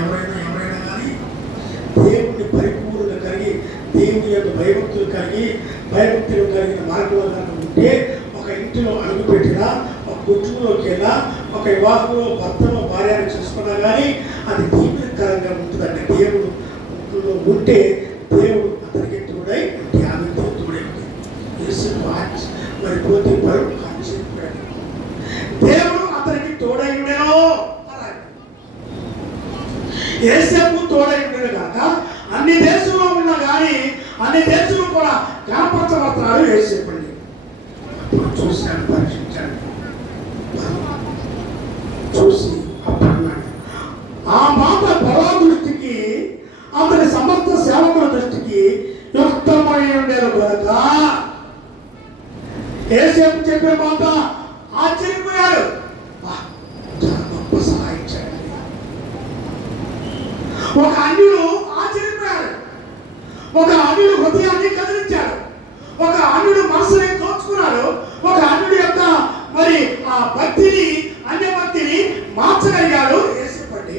ఎవరైనా కానీ దేవుడిని పరిపూర్ణంగా కలిగి, దేవుని యొక్క భయభక్తులు కలిగిన మార్గంలో కనుక ఉంటే, ఒక ఇంటిలో అడుగుపెట్టినా, ఒక కుటుంబంలోకి వెళ్ళినా, ఒక వివాహంలో భర్తను భార్యను చూసుకున్నా కానీ అది దీవెనకరంగా ఉంటుందంటే దేవుడు ఉంటే దేవుడు అతనికి తోడై ఉంటే ఆమె తోడై ఉంటుంది. మరి పోతీఫరు దేవుడు అతనికి తోడై ఉండేనో యేసేపు తోడై ఉండేది కాక అన్ని దేశంలో ఉన్నా కానీ అన్ని దేశంలో కూడా కనపరచబడుతున్నాడు యేసేపు అండి. అప్పుడు చూశాను, పరీక్షించాను, చూసి అప్పుడు ఆ మాట పరో దృష్టికి, అతని సమస్త సేవకుల దృష్టికి యుక్తమై ఉండేది కనుక యేసేపు చెప్పిన మాట ఆశ్చర్యపోయాడు. చాలా గొప్ప సహాయం ఇచ్చాడు. ఒక అన్యుడు ఆశ్చర్యపోయాడు. ఒక అన్యుడు హృదయాన్ని కదిలించాడు. ఒక అన్యుడు మనసుని దోచుకున్నాడు. ఒక అన్యుడు యొక్క మరి ఆ భక్తిని, అన్య భక్తిని మార్చగలిగాడు యేసేపు అండి.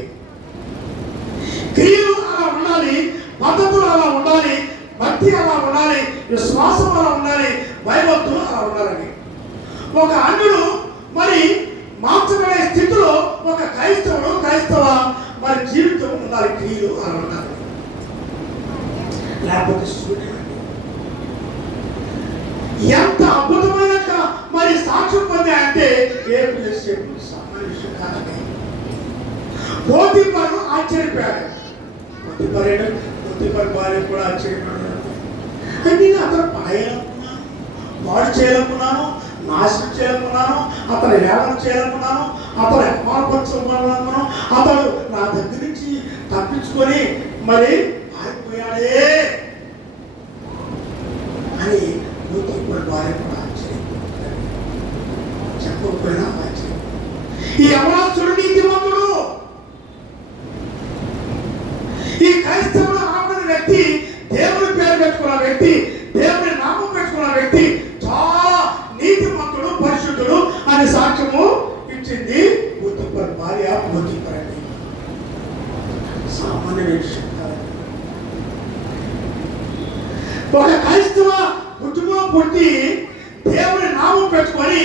క్రియలు అలా ఉండాలి, పద్ధతులు అలా ఉండాలి, భక్తి అలా ఉండాలి, విశ్వాసం అలా ఉండాలి, భయభక్తులు అలా ఉండాలని ఒక అన్యుడు మరి మార్చబడే స్థితిలో ఒక క్రైస్తవ మరి జీవితం ఉండాలి, క్రియలు అలా ఉండాలి. లేకపోతే ఎంత అద్భుతమైన మరి సాక్ష్యం పొందాయంటే ఏ సామాన్య విషయం కాదండి. పోతీఫరు ఆశ్చర్యపోయాడు. పోతీఫరు భార్య కూడా ఆశ్చర్యపడ్డాడు. నేను అతను పడేయాలనుకున్నాను, వాడు చేయాలనుకున్నాను, నాశనం చేయాలనుకున్నాను, అతను హేళన చేయాలనుకున్నాను, అతను అవమానపరచాలనుకున్నాను, అతడు నా దగ్గర నుంచి తప్పించుకొని మరి ఆగిపోయాడే అని పోతీఫరు భార్య కూడా ఆశ్చర్యపోయాడు. చెప్పకపోయినా ఆశ్చర్యం. ఈ యవనస్తుడు నీతిమంతుడు. ఈ క్రైస్తవుడు అనబడిన వ్యక్తి, దేవుని పేరు పెట్టుకున్న వ్యక్తి, దేవుని నామం పెట్టుకున్న వ్యక్తి చాలా నీతిమంతుడు, పరిశుద్ధుడు అని సాక్ష్యము ఇచ్చింది పోతీఫరు భార్య. పోతీఫరు అండి సామాన్య విషయం కాదు. ఒక క్రైస్తవ కుటుంబం పుట్టి దేవుని నామం పెట్టుకొని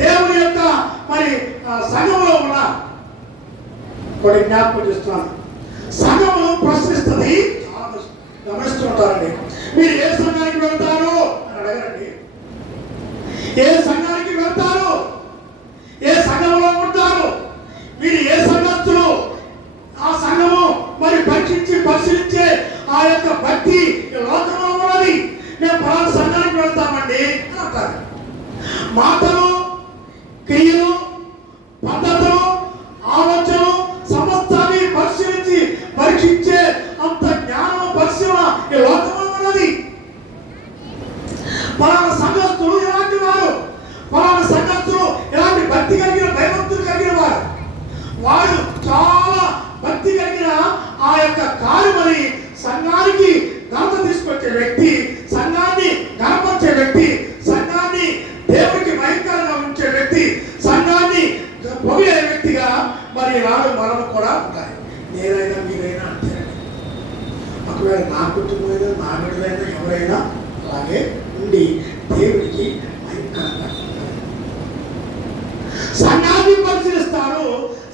దేవుని యొక్క మరి సంఘంలో ఉన్న కొన్ని జ్ఞాపకం చేస్తున్నాను. సంఘము ప్రశ్నిస్తుంది. చాలా గమనిస్తుంటారండి. మీరు ఏ సంఘానికి వెళ్తారు అని అడగరండి. ఏ సంఘానికి వెళ్తారు, ఏ సంఘంలో ఉంటారు, మీరు ఏ సంఘస్థులు, ఆ సంఘము మరి పరీక్షించి పరిశీలించే ఆ యొక్క భక్తి లోకంలో ఉన్నది. మేము పలానా సంఘానికి వెళ్తామండి అని అంటారు. మాటలు, క్రియలు, పద్ధతులు, ఆలోచనలు సమస్తాన్ని పరిశీలించి పరీక్షించే అంత జ్ఞానం పరిశీలన ఈ లోకంలో ఉన్నది. పలానా సంఘస్థులు ఎలాంటి వారు, పలానా సంఘస్థులు ఎలాంటి భక్తి కలిగిన భయభక్తులు కలిగిన వారు, వాడు చాలా భక్తి కలిగిన ఆ యొక్క కార్యమని సంఘానికి ఘనత తీసుకొచ్చే వ్యక్తి, సంఘాన్ని గణపరిచే వ్యక్తి, సంఘాన్ని దేవుడికి భయంకరంగా ఉంచే వ్యక్తి, సంఘాన్ని పొగిడే వ్యక్తిగా మరి రాడు మనం కూడా ఉంటాయి. నేనైనా మీరైనా అంతేనండి. ఒకవేళ నా కుటుంబమైనా నా బిడ్డలైనా ఎవరైనా అలాగే ఉండి దేవుడికి భయంకరంగా ఉంటారు. సంఘాన్ని పరిశీలిస్తారు,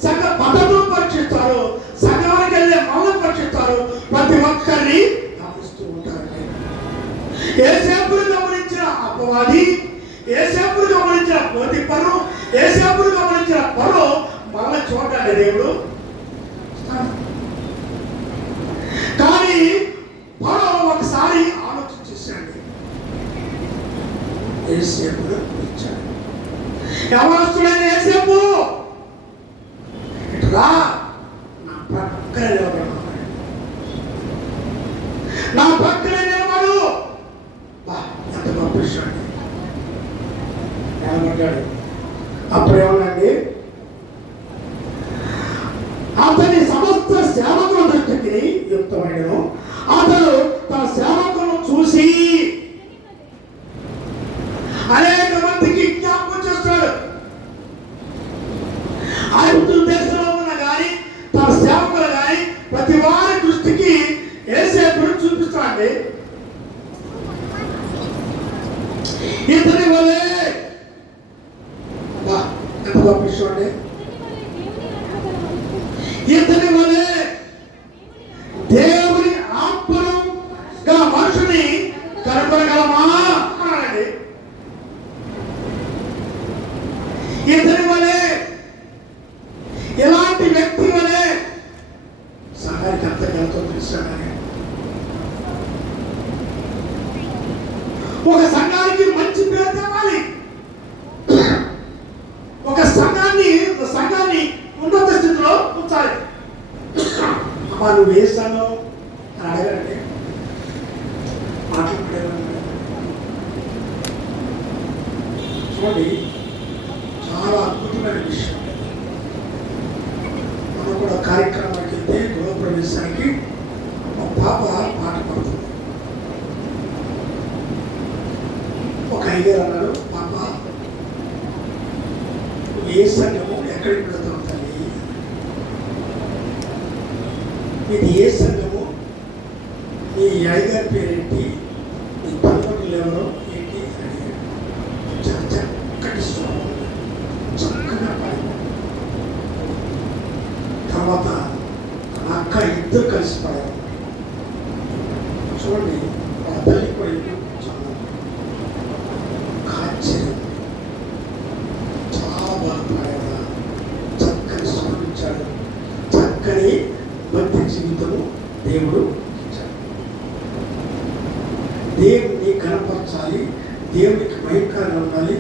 సంఘ పద్ధతులు పరీక్షిస్తారు, సంఘానికి వెళ్ళే మౌనం పరీక్షిస్తారు. ప్రతి ఒక్కరిని గమనిస్తూ ఉంటారండి. యేసేపును గమనించిన అపవాది, యేసేపును గమనించిన పోతీఫరు, యేసేపును గమనించిన ఫరో మళ్ళీ చూడండి దేవుడు. కానీ ఫరో ఒకసారి ఆలోచించేసాడు. యేసేపును పిలిచాడు. యవనస్తుడైన యేసేపు ఇట్లా నా పక్కన నిలబడు, నా పక్కన నిలబడు. ఎంత గొప్ప విషయం నిలబడ్డాడు. అప్పుడేమన్నాండి, అతని సమస్త సేవకుల దృష్టికి యుక్తమైనను అతను తన సేవకులను చూసి అనేక మందికి జ్ఞాపకం చేస్తాడు. ఐగుప్తు దేశంలో ఉన్న కానీ తన సేవకులు కానీ ప్రతి వారి దృష్టికి యేసేపును చూపిస్తాడండి. ఇతని వలే ఎంత గొప్ప విషయం అండి. ఇతని వలే దేవుని ఆత్మగా మనుషుని కనపడగలమా అన్నాడండి. ఇతని వలే, ఎలాంటి వ్యక్తి వలే సంఘానికి అంత ఘనత తెలుసాడని, ఒక సంఘానికి మంచి పేరు తేవాలి, ఒక సంఘాన్ని ఉన్నత స్థితిలో ఉంచాలి. అమ్మా నువ్వు ఏ సంఘం అని అడగండి. మాట్లాడేవాడు చూడండి, చాలా అద్భుతమైన విషయం. మనం కూడా కార్యక్రమానికి వెళ్తే గృహప్రవేశానికి ఒక పాప పాట పడుతుంది. ఒక అయ్యగారు అన్నాడు, పాప ఏ సంఘము ఎక్కడికి వెళ్తాం తల్లి, ఇది ఏ సంఘము, నీ అయ్యగారి పేరేంటి, నీ తల్లిదండ్రులు ఎవరో ఏంటి అని అడిగాడు. చక్కటి స్వరం, చక్కగా పాడి తర్వాత తన అక్క ఇద్దరు కలిసి పాడారు. చూడండి వాళ్ళ తల్లి కూడా ఆశ్చర్యం, చాలా బాగా పాడారు, చక్కని స్వరం ఇచ్చాడు, చక్కని భక్తి జీవితము దేవుడు ఇచ్చాడు. దేవుడిని కనపరచాలి, దేవునికి భయంకరంగా ఉండాలి,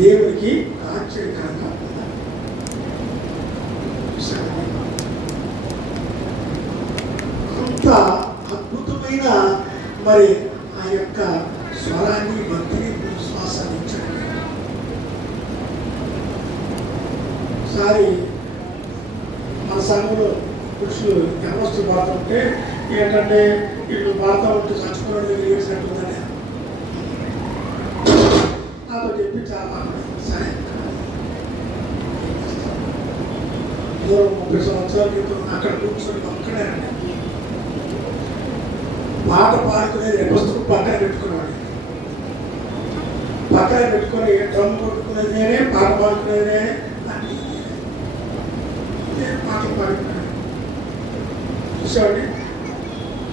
దేవునికి ఆశ్చర్యకరంగా ఉండాలి. అంత అద్భుతమైన మరి ఆ యొక్క స్వరాన్ని, భక్తిని, విశ్వాసాన్ని ఇచ్చాడు. ఒకసారి మన సంఘంలో పురుషులు యవనస్తులు పాడుతూ ఉంటే ఏంటంటే వీళ్ళు పాడుతూ ఉంటే చచ్చిపోవడం దగ్గర ఏడ్చినట్టుందని నాతో చెప్పి చాలా సరే 30 సంవత్సరాల క్రితం అక్కడ కూర్చొని ఒక్కడేనండి పాట పాడుకునేది పుస్తకం పక్కన పెట్టుకునేవాడు. పక్కన పెట్టుకొని డ్రమ్ కొట్టుకునేది నేనే, పాట పాడుకునేది నేనే, అన్నీ నేను పాటలు పాడుకున్నాను. చూసామండి,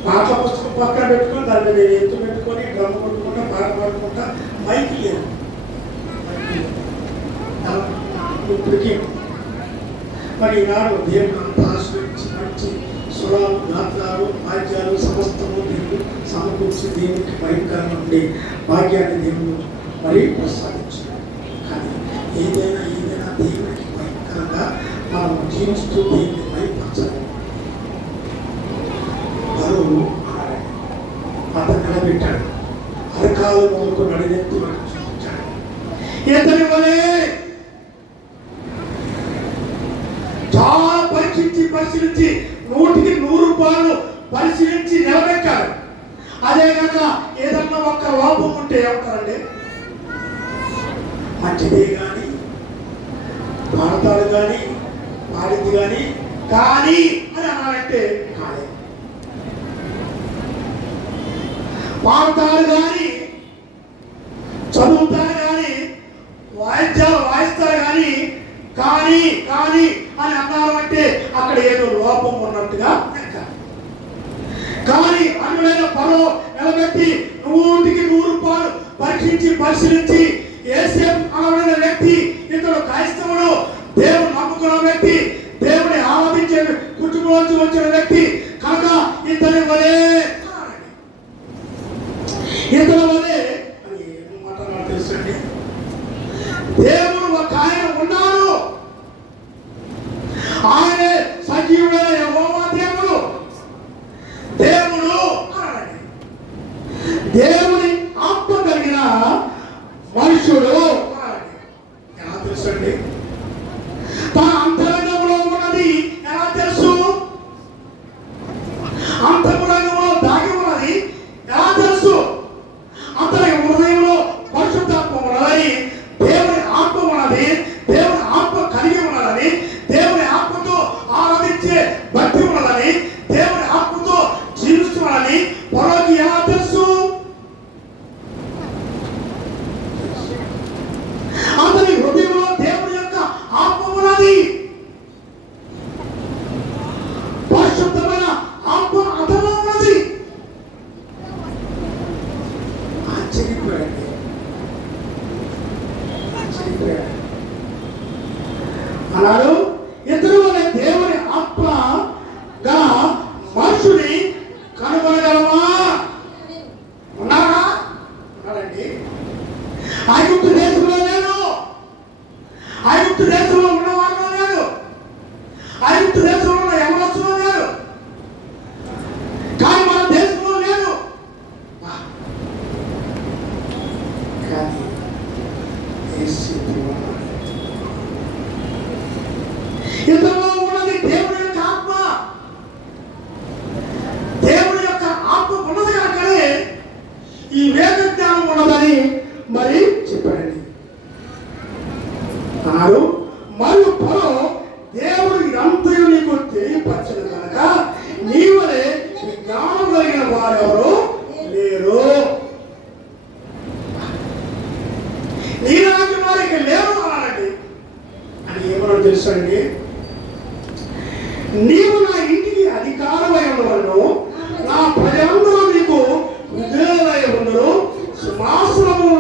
పాట పుస్తకం పక్కన పెట్టుకొని దాని మీద ఎత్తు పెట్టుకొని డ్రమ్ కొట్టుకుంటా పాట పాడుకుంటా, మైక్ లేదు ఇప్పటికీ. మరి ఈనాడు దేవుడు అంత ఆశ్రయించి మంచి స్వరాలు, గాత్రాలు, వాద్యాలు సమస్తము దేవుడు సమకూర్చి దేవునికి భయంకరంగా ఉండే భాగ్యాన్ని దేవుడు మరి ప్రసాదించాడు. కానీ ఏదైనా దేవునికి భయంకరంగా మనం జీవిస్తూ దేవుని భయపరచాలి. బరువు అతను నిలబెట్టాడు, అరకాలు మొదలుకు నడినెత్తి వాడిని చూపించాడు. ఇతని వలే చాలా పరిశీలించి 100కి 100 పరిశీలించి నిలబెట్టాడు. అదే కనుక ఏదన్నా ఒక్క లోపం ఉంటే ఏమంటారండి? మంచిదే కానీ, పాడతాడు కానీ, పాడింది కానీ అని అన్నారంటే కాదే. పాడతాడు కానీ, చదువుతాడు కానీ, వాయిద్యాలు వాయిస్తాడు కానీ అని అన్నారు అంటే అక్కడ ఏదో లోపం ఉన్నట్టుగా. కానీ అనులైన పరో నిలబెట్టి 100కి 100 పరిశీలించి యేసేపు అనబడిన వ్యక్తి, ఇతడు క్రైస్తవుడు, దేవుడు నమ్ముకున్న వ్యక్తి, దేవుని ఆరాధించే కుటుంబంలోంచి వచ్చిన వ్యక్తి కనుక ఇతని వలే అని మాట నాకు తెలుసండి. దేవుడు ఒక ఆయన ఉన్నాడు, ఆయనే సజీవుడైన యెహోవా దేవుడు. దేవుని ఆత్మ కలిగిన మనుషుడు ఎలా తెలుసండి? తన అంతరంగంలో ఉన్నది ఎలా తెలుసు? అంతరంగంలో దాగి ఉన్నది ఎలా తెలుసు? అంతరంగ హృదయంలో పరిశుద్ధాత్మ ఉన్నదని, దేవుని ఆత్మ ఉన్నది, దేవుని ఆత్మ కలిగి ఉన్నదని, దేవుని ఆత్మతో ఆరాధించే భక్తి ఉన్నదని, దేవుని ఆత్మతో జీవిస్తున్నాడని పరోకి ఎలా తెలుసు? అతని హృదయంలో దేవుని యొక్క ఆత్మ ఉన్నది, పరిశుద్ధమైన ఆత్మ అతనిలో ఉన్నది. ఆశ్చర్యపోయాడు. అన్నాడు, ఇతరు వలె దేవుని ఆత్మగా మనుషుని కనుగొనగలమా? ఉన్నారండి. ఐగుప్తు దేశంలో లేడు, ఐగుప్తు దేశంలో ఉన్నవారిలో లేడు, ఐగుప్తు దేశంలో ఉన్న యవనస్తులో లేడు, కానీ మన దేశంలో లేడు. కానీ ఇతరులో ఉన్నది దేవుని యొక్క ఆత్మ. దేవుని యొక్క ఆత్మ ఉన్నది కనుకనే ఈ వేద జ్ఞానం ఉన్నదని మరి చెప్పాడండి. అన్నాడు, మరియు ఫరో దేవుడి అంతయు నీకు తెలియపరచదు కనుక నీవలే జ్ఞానం కలిగిన వారెవరు లేరు. నీలాంటి వారికి లేరు అన్నాడండి. అని ఏమన్నా తెలుసండి? నీవు నా ఇంటికి అధికారమై ఉండవలను, నా ప్రజలందరూ నీకు విధేయులై ఉండరు, సింహాసనము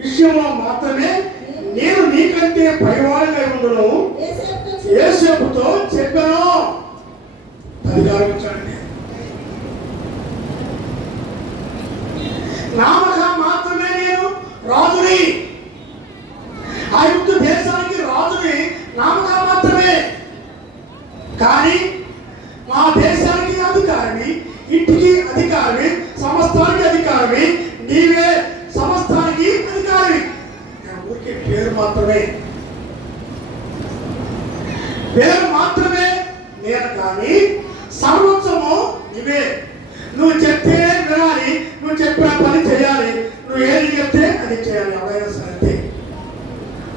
విషయంలో మాత్రమే నేను నీకంటే పైవాడిగా ఉండను యేసేపుతో చెప్పాను. అధికారం ఇచ్చాడండి. నామగా మాత్రమే నేను రాజుని, ఐగుప్తు దేశానికి రాజుని నామగా మాత్రమే, కానీ మా దేశానికి అధికారివి, ఇంటికి అధికారివి, సమస్తానికి అధికారివి, నీవే సమస్తానికి అధికారివి. ఊరికే పేరు మాత్రమే, పేరు మాత్రమే నేను, కానీ సర్వస్వము నీవే. నువ్వు చెప్తే వినాలి, నువ్వు చెప్పిన పని చేయాలి, నువ్వు ఏది చెప్తే అది చేయాలి. ఎవరైనా సరే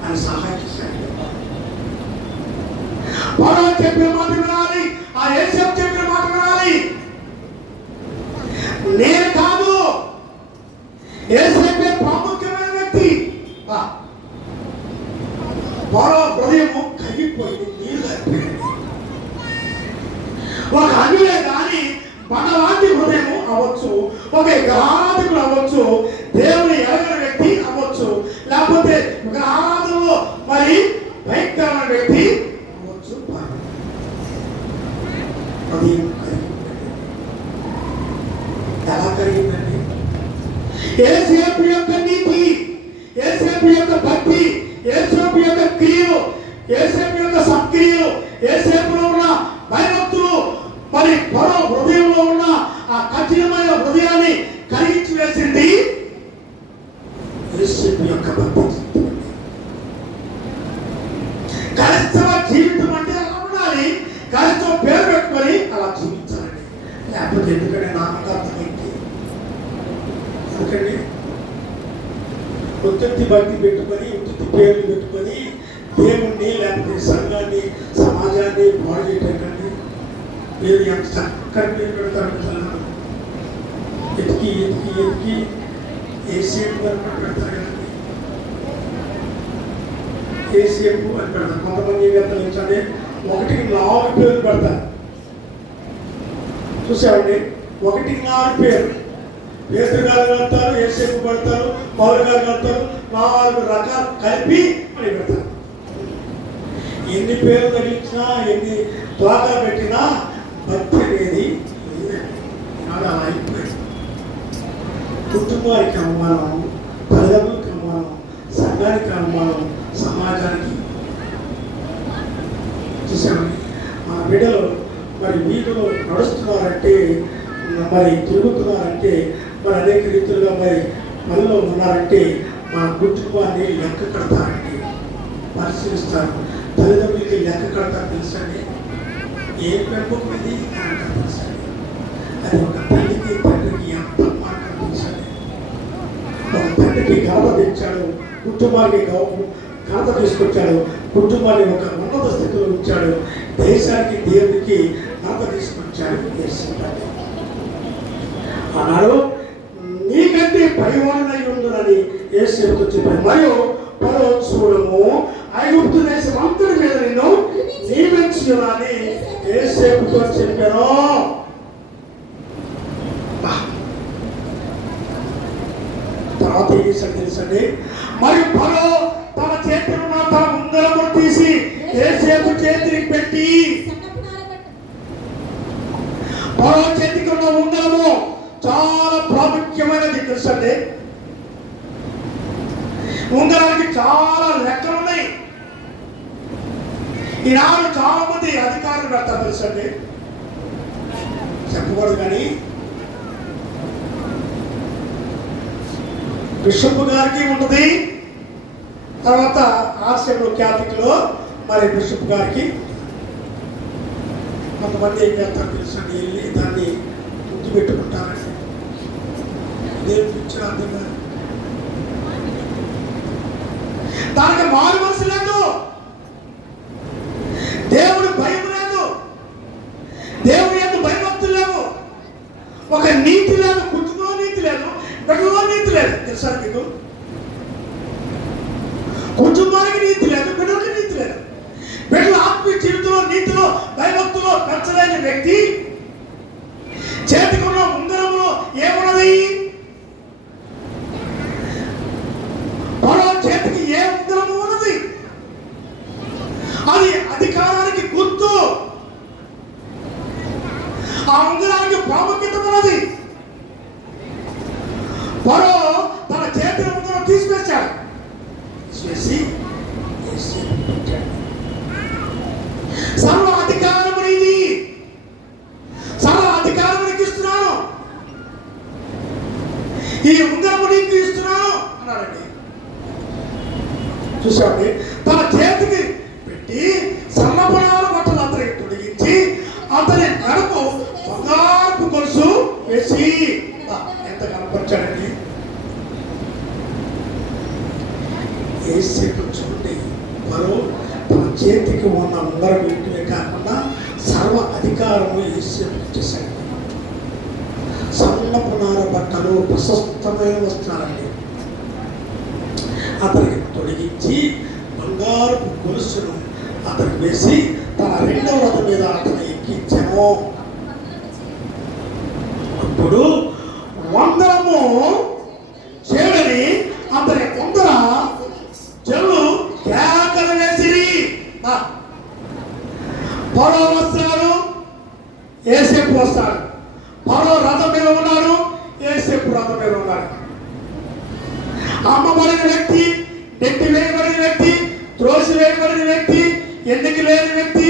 అని సహాయం చేశాడు. ఫరో చెప్పిన మాట వినాలి, ఆ యోసేపు చెప్పిన మాట వినాలి. నేను కాదు, యోసేపే ప్రాముఖ్యమైన వ్యక్తి. ఫరో హృదయము కరిగిపోయింది, నీళ్ళు అయిపోయింది. ఒక అన్యులే కానీ మనలాంటి హృదయము అవ్వచ్చు, ఒక గ్రహారాధకులు అవ్వచ్చు, దేవుని ఎరగని వ్యక్తి అవ్వచ్చు, లేకపోతే గ్రహారాధనలో మరి భయంకరమైన వ్యక్తి అవ్వచ్చు. హృదయం ఎలా కరిగిందండి? యేసేపు యొక్క నీతి, యేసేపు యొక్క భక్తి, యేసేపు యొక్క క్రియలు, యేసేపు యొక్క సత్క్రియలు, యేసేపులో ఉన్న భయభక్తులు మరి ఫరో హృదయంలో ఉన్న ఆ కఠినమైన హృదయాన్ని కరిగించి వేసింది యేసేపు యొక్క భక్తి. క్రైస్తవ జీవితం అంటే అలా ఉండాలి, క్రైస్తవ పేరు పెట్టుకొని అలా జీవించాలండి. లేకపోతే ఎందుకంటే నామకార్థం ఏంటి? ఎందుకండి ఉత్పత్తి భక్తి పెట్టుకొని, ఉత్పత్తి పేర్లు పెట్టుకొని దేవుణ్ణి లేకపోతే సంఘాన్ని, సమాజాన్ని పాడు చేయటండి. మీరు ఎంత చక్కటి పేరు పెడతారు, ఎతికి ఎతికి ఎతికి ఏసేపు అని పెడతారు కదండి. ఏసేపు అని పెడతారు. కొంతమంది ఏం చేస్తారు, 1-4 పేర్లు పెడతారు. చూసామండి, 1-4 పేరు. పేదరు గారు కడతారు, ఏసేపు పెడతారు, పౌరు గారు కడతారు, 4 రకాలు కలిపి అని పెడతారు. ఎన్ని పేర్లు తగిలించినా, ఎన్ని త్వాగా పెట్టినా భక్తి అనేది అలా అయిపోయింది. కుటుంబానికి అవమానం, తల్లిదండ్రులకు అవమానం, సంఘానికి అవమానం, సమాజానికి. చూసామండి, మన బిడ్డలు మరి వీధిలో నడుస్తున్నారంటే, మరి తిరుగుతున్నారంటే, మరి అనేక రీతులుగా మరి పనిలో ఉన్నారంటే మన కుటుంబాన్ని లెక్క కడతారండి, పరిశీలిస్తారు. తల్లిదండ్రులకి లెక్క కడతారు తెలుసండి. ఏ పెంపకం ఇది అంటారు తెలుసండి. అది ఒక తల్లికి తండ్రికి ఎంత మాట తెలుసండి. ఒక తండ్రికి ఘనత తెచ్చాడు, కుటుంబానికి ఘనత తీసుకొచ్చాడు, కుటుంబాన్ని ఒక ఉన్నత స్థితిలో ఉంచాడు, దేశానికి దేవునికి ఘనత తీసుకొచ్చాడు. అన్నాడు, నీకంటే పైవాడనై ఉండునని యేసేపుతో చెప్పాడు. మరియు ఫరో చూడము, ఐగుప్తు దేశం అంతటి మీద నిన్ను నియమించునని యేసేపుతో చెప్పాను. తర్వాత ఏం చేశాడు తెలుసండి? మరియు ఫరో తన చేతిలో ఉన్న తన ఉంగరము తీసి యేసేపు చేతికి పెట్టి, ఫరో చేతికి ఉన్న ఉంగరము చాలా ప్రాముఖ్యమైనది తెలుసండి. ఉంగరానికి చాలా లెక్కలు ఉన్నాయి. ఈనాడు చాలా మంది అధికారులు పెడతారు తెలుసండి, చెప్పకూడదు కానీ బిషప్ గారికి ఉంటుంది, తర్వాత ఆర్సీఎంలో క్యాథలిక్లో మరి బిషప్ గారికి. కొంతమంది ఏం చేస్తారు తెలుసండి, వెళ్ళి దాన్ని గుర్తు పెట్టుకుంటారండి. ఇదే పిక్చర్ అర్థం కాదు. దానికి మారు మనసు లేదు, దేవుడు భయం లేదు, దేవుడి యొక్క భయభక్తులు లేవు, ఒక నీతి లేదు, కుటుంబంలో నీతి లేదు, బిడ్డలో నీతి లేదు. తెలుసా మీకు? కుటుంబానికి నీతి లేదు, బిడ్డలకి నీతి లేదు. బిడ్డల ఆత్మీయ జీవితంలో నీతిలో భయభక్తులో పెంచలేని వ్యక్తి చేతికున్న ఉంగరంలో ఏమున్నది? మరో చేతికి ఏ ఉంగరము ఉన్నది? అది అధికారానికి గుర్తు. ఆ ఉంగరానికి ప్రాముఖ్యత ఉన్నది. ఫరో తన చేతిలో ఉంగరం తీసివేశాడు. తీసివేసి యోసేపుకు పెట్టాడు. సర్వ అధికారం నీది, సర్వ అధికారం నీకు ఇస్తున్నాను, ఈ ఉంగరము నీకు ఇస్తున్నాను అన్నాడండి. చూసామండి, తన చేతికి పెట్టి సన్నపనాల బట్టలు అతనికి తొలగించి అతని నడుపు బంగారపు గొలుసు వేసి ఎంత కనపరిచాడండి. యోసేపు చూడండి, మరో తన చేతికి ఉన్న ఉంగరం ఇంటివే కాకుండా సర్వ అధికారము యోసేపు ఇచ్చేశాడు. సన్నపనాల బట్టలు, ప్రశస్తమైన వస్త్రాలండి అతనికి తొలగించి బంగారపు గొలుసును అతనికి వేసి తన రెండవ రథం మీద అతను ఎక్కించాను. అప్పుడు వందరము చేడని అతని ముందర జనులు కేకలు వేసిరి. ఫరో వస్త్రాలు, యోసేపు వస్తాడు. ఫరో రథం మీద ఉన్నాడు, యోసేపు రథం మీద ఉన్నాడు. అమ్మబడిన వ్యక్తి, నెట్టి వేయబడిన వ్యక్తి, త్రోసి వేయబడిన వ్యక్తి, ఎన్నిక లేని వ్యక్తి,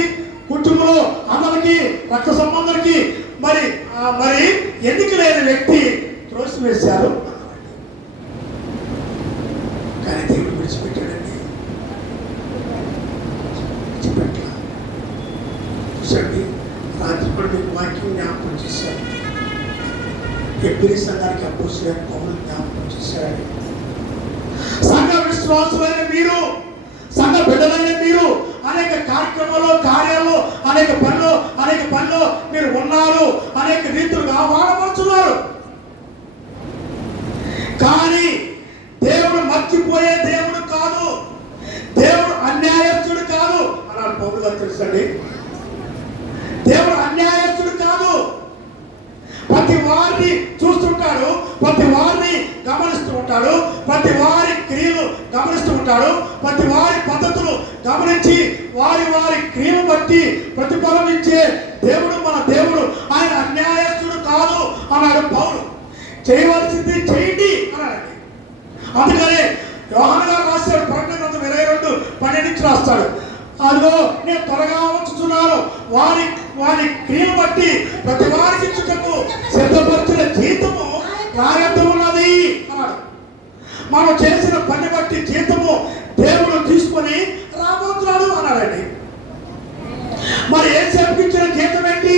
కుటుంబంలో అందరికి రక్త సంబంధానికి మరి ఎన్నిక లేని వ్యక్తి త్రోసి వేశారు. కానీ దేవుడు విడిచిపెట్టాడండి, విడిచిపెట్ల. చూసండి, రాత్రి కూడా మీకు వాక్యం జ్ఞాపకం చేశారు. ఎప్పుడు సంఘానికి అపోస్తలుడైన పౌలు జ్ఞాపకం చేశాడు. సంఘ విశ్వాసులైన మీరు, సంఘ బిడ్డలైన మీరు అనేక కార్యక్రమాల్లో, కార్యాలు, అనేక పనులు మీరు ఉన్నారు, అనేక రీతులుగా వాడబడుతున్నారు. కానీ దేవుడు మర్చిపోయే దేవుడు కాదు, దేవుడు అన్యాయస్తుడు కాదు అన్నాడు పౌలు గారు. తెలుసండి, దేవుడు అన్యాయస్తుడు కాదు. ప్రతి వారిని చూస్తుంటాడు, ప్రతి వారిని గమనిస్తూ ఉంటాడు, ప్రతి వారి క్రియలు గమనిస్తూ ఉంటాడు, ప్రతి వారి పద్ధతులు గమనించి వారి క్రియలు బట్టి ప్రతిఫలం ఇచ్చే దేవుడు మన దేవుడు. ఆయన అన్యాయస్తుడు కాదు అన్నాడు పౌలు. చేయవలసింది చేయండి అన్నాడండి. అందుకనే యోహాను గారు రాశాడు, ప్రకటన గ్రంథం 22:12 రాస్తాడు, అదిగో నేను త్వరగా వచ్చుతున్నాను, వారి క్రియలు బట్టి ప్రతి వారికి చుట్టూ సిద్ధపరిచిన జీతము ప్రారంభం ఉన్నది అన్నాడు. మనం చేసిన పని బట్టి జీతము దేవుడు తీసుకొని రాబోతున్నాడు అన్నాడండి. మరి యోసేపుకి ఇచ్చిన జీతం ఏంటి?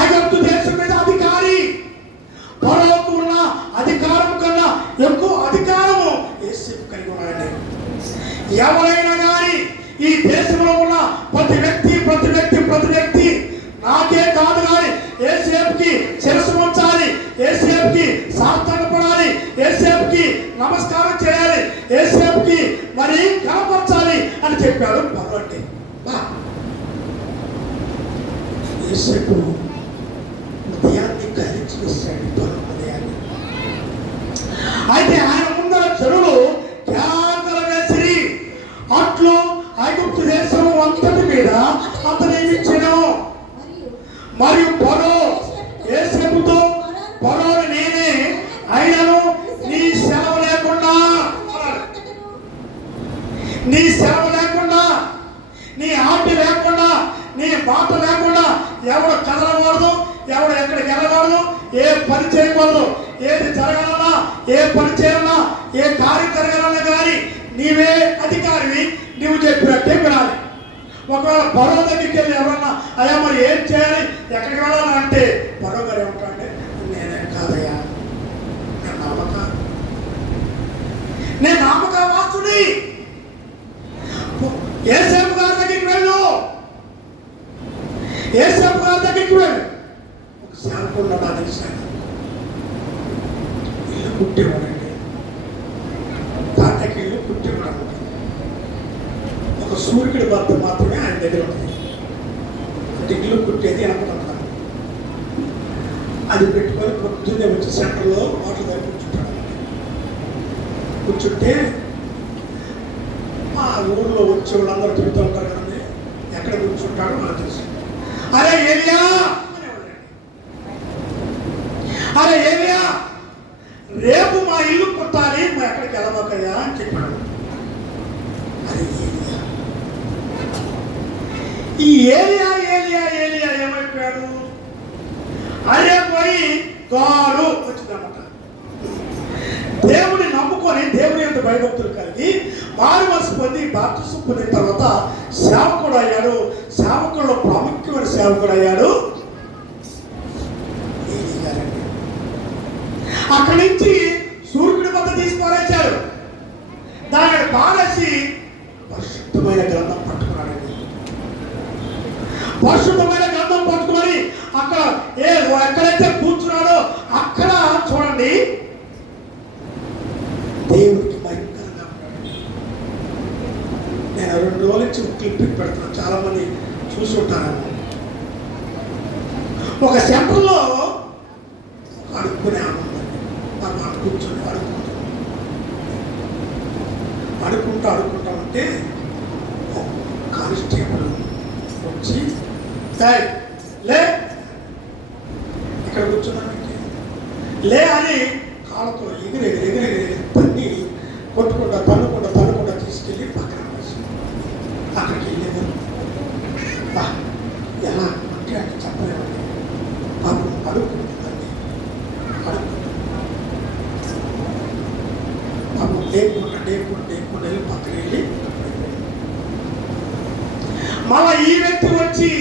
ఐగుప్తు దేశం మీద అధికారి. ఫరోకు ఉన్న అధికారం కన్నా ఎక్కువ అధికారము యోసేపు కలిగి ఉన్నాడండి. ఎవరైనా కానీ ఈ దేశంలో ఉన్న ప్రతి వ్యక్తి నాకే కాదు కానీ యోసేపుకి శిరస్సు ఉంచాలి, యోసేపుకి సాష్టాంగపడాలి, యోసేపుకి నమస్కారం చేయాలి, యోసేపుకి మరి కనపరచాలి అని చెప్పాడు ఫరో. అంటే యోసేపు ఉదయాన్ని కలిసి వేశాడు ఫరో ఉదయాన్ని. అయితే ఆయన ముందర జనులు కేకలు వేసిరి. అట్లు ఐగుప్తు దేశం అంతటి మీద అతనేమిచ్చెను. మరియు ఫరో యోసేపుతో, ఫరోను నేనే అయినను నీ సెలవు లేకుండా, నీ ఆజ్ఞ లేకుండా, నీ మాట లేకుండా ఎవడు కదలకూడదు, ఎవడు ఎక్కడికి వెళ్ళకూడదు, ఏ పని చేయకూడదు, ఏది జరగాలన్నా, ఏ పని చేయాలన్నా, ఏ కార్యం జరగాలన్నా కానీ నీవే అధికారివి, నువ్వు చెప్పినట్టే వినాలి. ఒకవేళ ఫరో దగ్గరికి వెళ్ళి ఎవరన్నా అయ్యా మరి ఏం చేయాలి, ఎక్కడికి వెళ్ళాలి అంటే ఫరో గారు ఏమంటారంటే, నేనేం కాదయ్యా, నేను నామక వాస్తుని, యోసేపు గారి దగ్గరికి వెళ్ళు, యోసేపు గారి దగ్గరికి వెళ్ళు. ఒక సేవకుడు నా తెలిసాను, ఇల్లు కుట్టేవాడండి, తాటకి ఇల్లు కుట్టేవాడు. ఒక సూర్యుడి భర్త మాత్రమే ఆయన దగ్గర ఉంటుంది. అంటే ఇల్లు కుట్టేది అనుకుంటున్నాను. అది పెట్టుకొని పొద్దున్నే వచ్చి సెంటర్లో వాటర్ దగ్గర కూర్చుంటాడు. కూర్చుంటే మా ఊళ్ళో వచ్చే వాళ్ళందరూ తిరుగుతూ ఉంటారు కదండి, ఎక్కడ కూర్చుంటాడో మనకు తెలుసు. అరే ఏలియా అనేవాడు. అరే ఏలియా, రేపు మా ఇల్లు కుట్టాలి, మా ఎక్కడికి వెళ్ళబోకయ్యా అని చెప్పాడు. అరే ఏలియా, ఈ ఏలియా ఏలియా ఏలియా ఏమైపోయాడు? అరే పోయి గాడు వచ్చిందన్నమాట. దేవుని నమ్ముకొని దేవుని యొక్క భయభక్తులు కలిగి మారు మనసు పొంది బాప్తిసం పొందిన తర్వాత సేవకుడు అయ్యాడు. సేవకుల్లో ప్రాముఖ్యమైన సేవకుడు అయ్యాడు ఏలియారండి. అక్కడి నుంచి సూర్యుడి వద్ద తీసుకురాచాడు. దానిని పారేసి పరిశుద్ధమైన గ్రంథం పట్టుకున్నాడండి. పరిశుద్ధమైన గ్రంథం పట్టుకొని అక్కడ ఎక్కడైతే కూర్చున్నాడో అక్కడ చూడండి దేవుడికి భయంకరంగా ఉన్నాడు. నేను 2 రోజుల నుంచి క్లిప్ పెడుతున్నాను, చాలా మంది చూసి ఉంటాను. ఒక సెంటర్లో అడుక్కునే ఆనందండి. మనం కూర్చొని అడుక్కుంటా ఉంటే కానిస్టేబుల్ వచ్చి లే ఇక్కడ కూర్చున్నానంటే లే అని కాళ్ళతో ఎగిరి తన్ని తన్నుకుంటా తీసుకెళ్ళి పక్కన అక్కడికి వెళ్ళేవారు. ఎలా అంటే అంటే చెప్పలేమండి. పాపం అడుక్కుంటుందండి. పాపం లేకుండా వెళ్ళి పక్కన వెళ్ళి మళ్ళా ఈ వ్యక్తి వచ్చి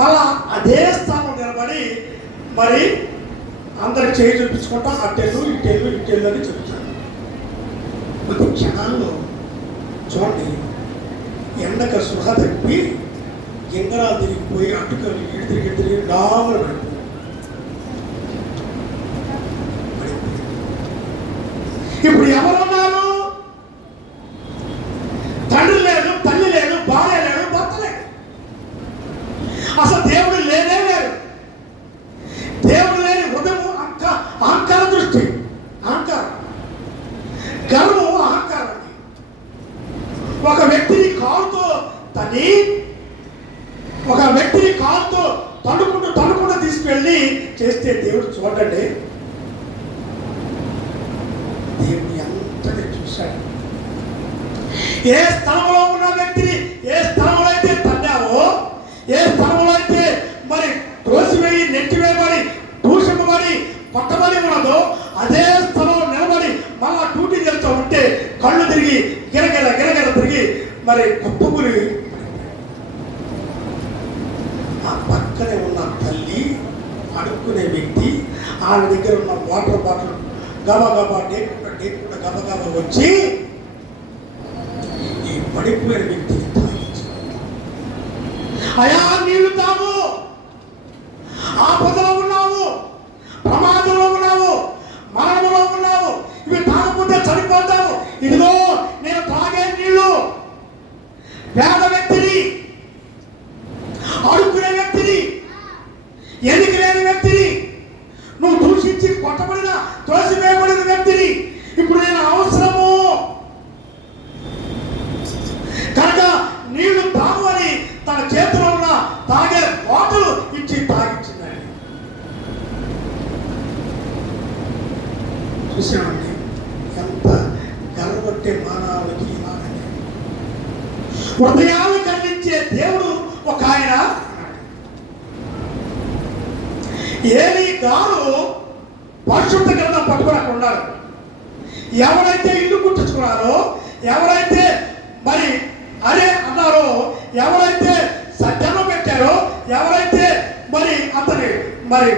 మళ్ళా అదే స్థానం నిలబడి మరి అందరికి చేయి చూపించుకుంటా అట్టెళ్ళు ఇట్టెళ్ళు అని చెప్తాను. కొద్ది క్షణాల్లో చూడండి ఎండక సుఖ తప్పి గింగరాలు తిరిగిపోయి అట్టుకొని తిరిగి డాములు పడిపోయి ఇప్పుడు ఎవరున్నారు? తండ్రి లేదు, తల్లి లేదు, భార్య లేడు, భర్త లేడు. అసలు దేవుడు లేనే లేడు. దేవుడు లేని హృదయం అహంకార దృష్టి, అహంకారం, గర్వం, అహంకారం. ఒక వ్యక్తిని కాలుతో తని ఒక వ్యక్తిని కాలుతో తడుకుంటూ తీసుకెళ్ళి చేస్తే దేవుడు చూడండి, దేవుని అంతటి చూశాడు. ఏ స్థలంలో ఉన్న వ్యక్తిని ఏ స్థలంలో అయితే తన్నావో, ఏ స్థలంలో అయితే మరి తోసివేయి నెట్టివేయబడి దూషింపబడి కొట్టబడి ఉన్నదో అదే స్థలంలో నిలబడి మళ్ళా డ్యూటీ చేస్తూ ఉంటే కళ్ళు తిరిగి గిరగిర తిరిగి మరి కుప్పగురి ఆ పక్కనే ఉన్న తల్లి అడుక్కునే వ్యక్తి ఆమె దగ్గర ఉన్న వాటర్ బాటిల్ గబగబా డేకుండా గబగబా వచ్చి ఈ పడిపోయిన వ్యక్తిని తాగించి, అయా నీళ్లు తాగు, ఆపదలో ఉన్నావు, ప్రమాదంలో ఉన్నావు, మరణంలో ఉన్నావు, ఇవి తాగకపోతే చనిపోతావు, ఇదిగో నేను తాగే నీళ్లు. పేద వ్యక్తిని, అడుక్కునే వ్యక్తిని, ఎదిగి లేని వ్యక్తిని, నువ్వు దూషించి కొట్టబడిన తోసివేయబడిన వ్యక్తిని ఇప్పుడు నేను అవసరము కనుక నీళ్లు తాగు అని తన చేతిలో ఉన్న తాగే బాటలు ఇచ్చి తాగించిందండి. చూసామండి ఎంత గర్వపట్టే మానవులకి ఇలాగండి. హృదయాలు ఖండించే దేవుడు ఒక ఆయన. ఏలీ గారు పరిశుద్ధ గ్రంథం పట్టుకొని అక్కడ ఉన్నారు. ఎవరైతే ఇల్లు కుట్టించుకున్నారో, ఎవరైతే మరి అరే అన్నారో, ఎవరైతే సత్యనం పెట్టారో, ఎవరైతే మరి అతని మరి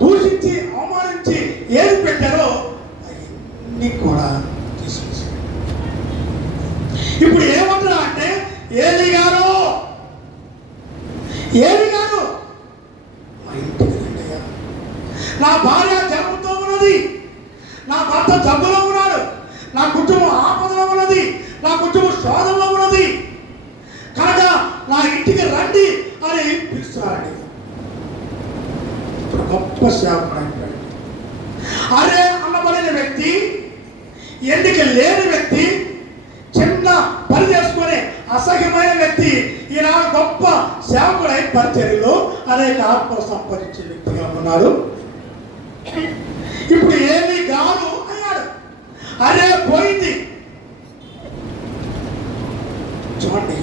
దూషించి అవమానించి ఏది పెట్టారో అవన్నీ కూడా తీసుకొచ్చారు. ఇప్పుడు ఏమంటున్నా అంటే ఏలీ గారు మా ఇంటికి రండి అయ్యా, నా భార్య జబ్బుతో ఉన్నది, నా భర్త జబ్బులో ఉన్నాడు, నా కుటుంబం ఆపదలో ఉన్నది, నా కుటుంబం శోధనలో ఉన్నది కనుక నా ఇంటికి రండి అని పిలుస్తున్నారండి. గొప్ప సేవకుడు. అరే అన్నబడిన వ్యక్తి, ఎన్నిక లేని వ్యక్తి, చిన్న పని చేసుకునే అసహ్యమైన వ్యక్తి ఈయన గొప్ప సేవకుడై పరిచర్యలో అనేక ఆత్మలు సంపాదించే వ్యక్తిగా ఉన్నాడు. ఇప్పుడు ఏమీ కాదు అన్నాడు. అదే పోయింది. చూడండి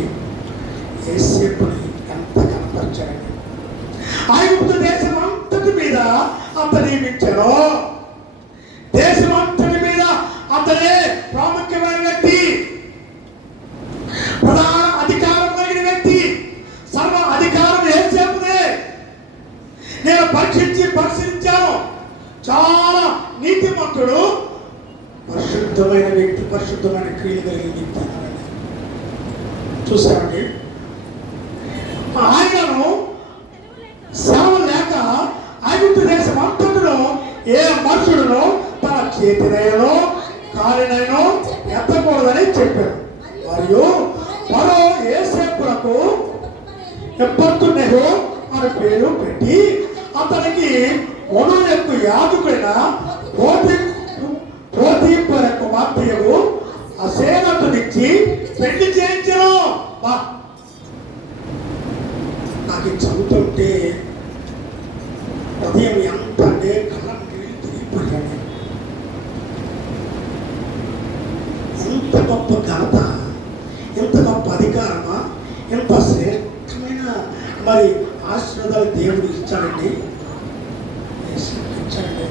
యేసేపుని ఎంత కనపరిచాడండి. ఐగుప్తు దేశం అంతటి మీద అతను నియమించాడు. దేశం అంతటి మీద అతనే ప్రాముఖ్యమైన వ్యక్తి, ప్రధాన అధికారం కలిగిన వ్యక్తి. సర్వ అధికారం యేసేపుదే. నేను పరిశీలించాను. చాలా నీతిమంతుడు, పరిశుద్ధమైన వ్యక్తి, పరిశుద్ధమైన క్రియలు కలిగిన వ్యక్తి. చూసామండి, ఆయనను సేవ లేక ఐగుప్తు దేశం అంతటిలో ఏ మనుషుడును తన చేతినైనో కాలినైనో ఎత్తకూడదని చెప్పారు. మరియు మరో యేసేపునకు ఎప్పత్తునెహో అని పేరు పెట్టి అతనికి ఒను యొక్క యాజకుడైన పోతీఫర కుమార్తెయు అసేనతునిచ్చి పెళ్లి చేయించను. నాకు చదువుతుంటే ఉదయం ఎంత అంటే కళ్ళ నీళ్ళు తిరిగిపోయాను. ఎంత గొప్ప ఘనత, ఎంత గొప్ప అధికారమా, ఎంత శ్రేష్టమైన మరి ఆశీర్వాదాలు దేవుడు ఇచ్చాడండి. ఇచ్చాడండి.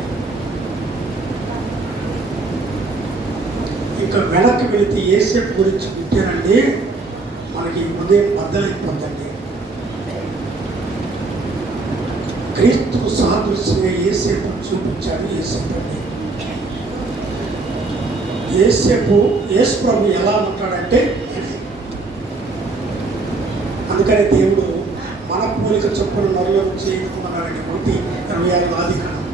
ఇంకా వెనక్కి వెళితే యేసేపు గురించి వింటానండి మనకి ఉదయం బద్దలైపోద్దండి. క్రీస్తు సాదృశ్యంగా యేసేపు చూపించాడు. యేసు ప్రభు ఎలా ఉంటాడంటే, అందుకని దేవుడు మన పోలిక చొప్పున నరులను చేయకున్నాడండి. 1:26 ఆదికాండం.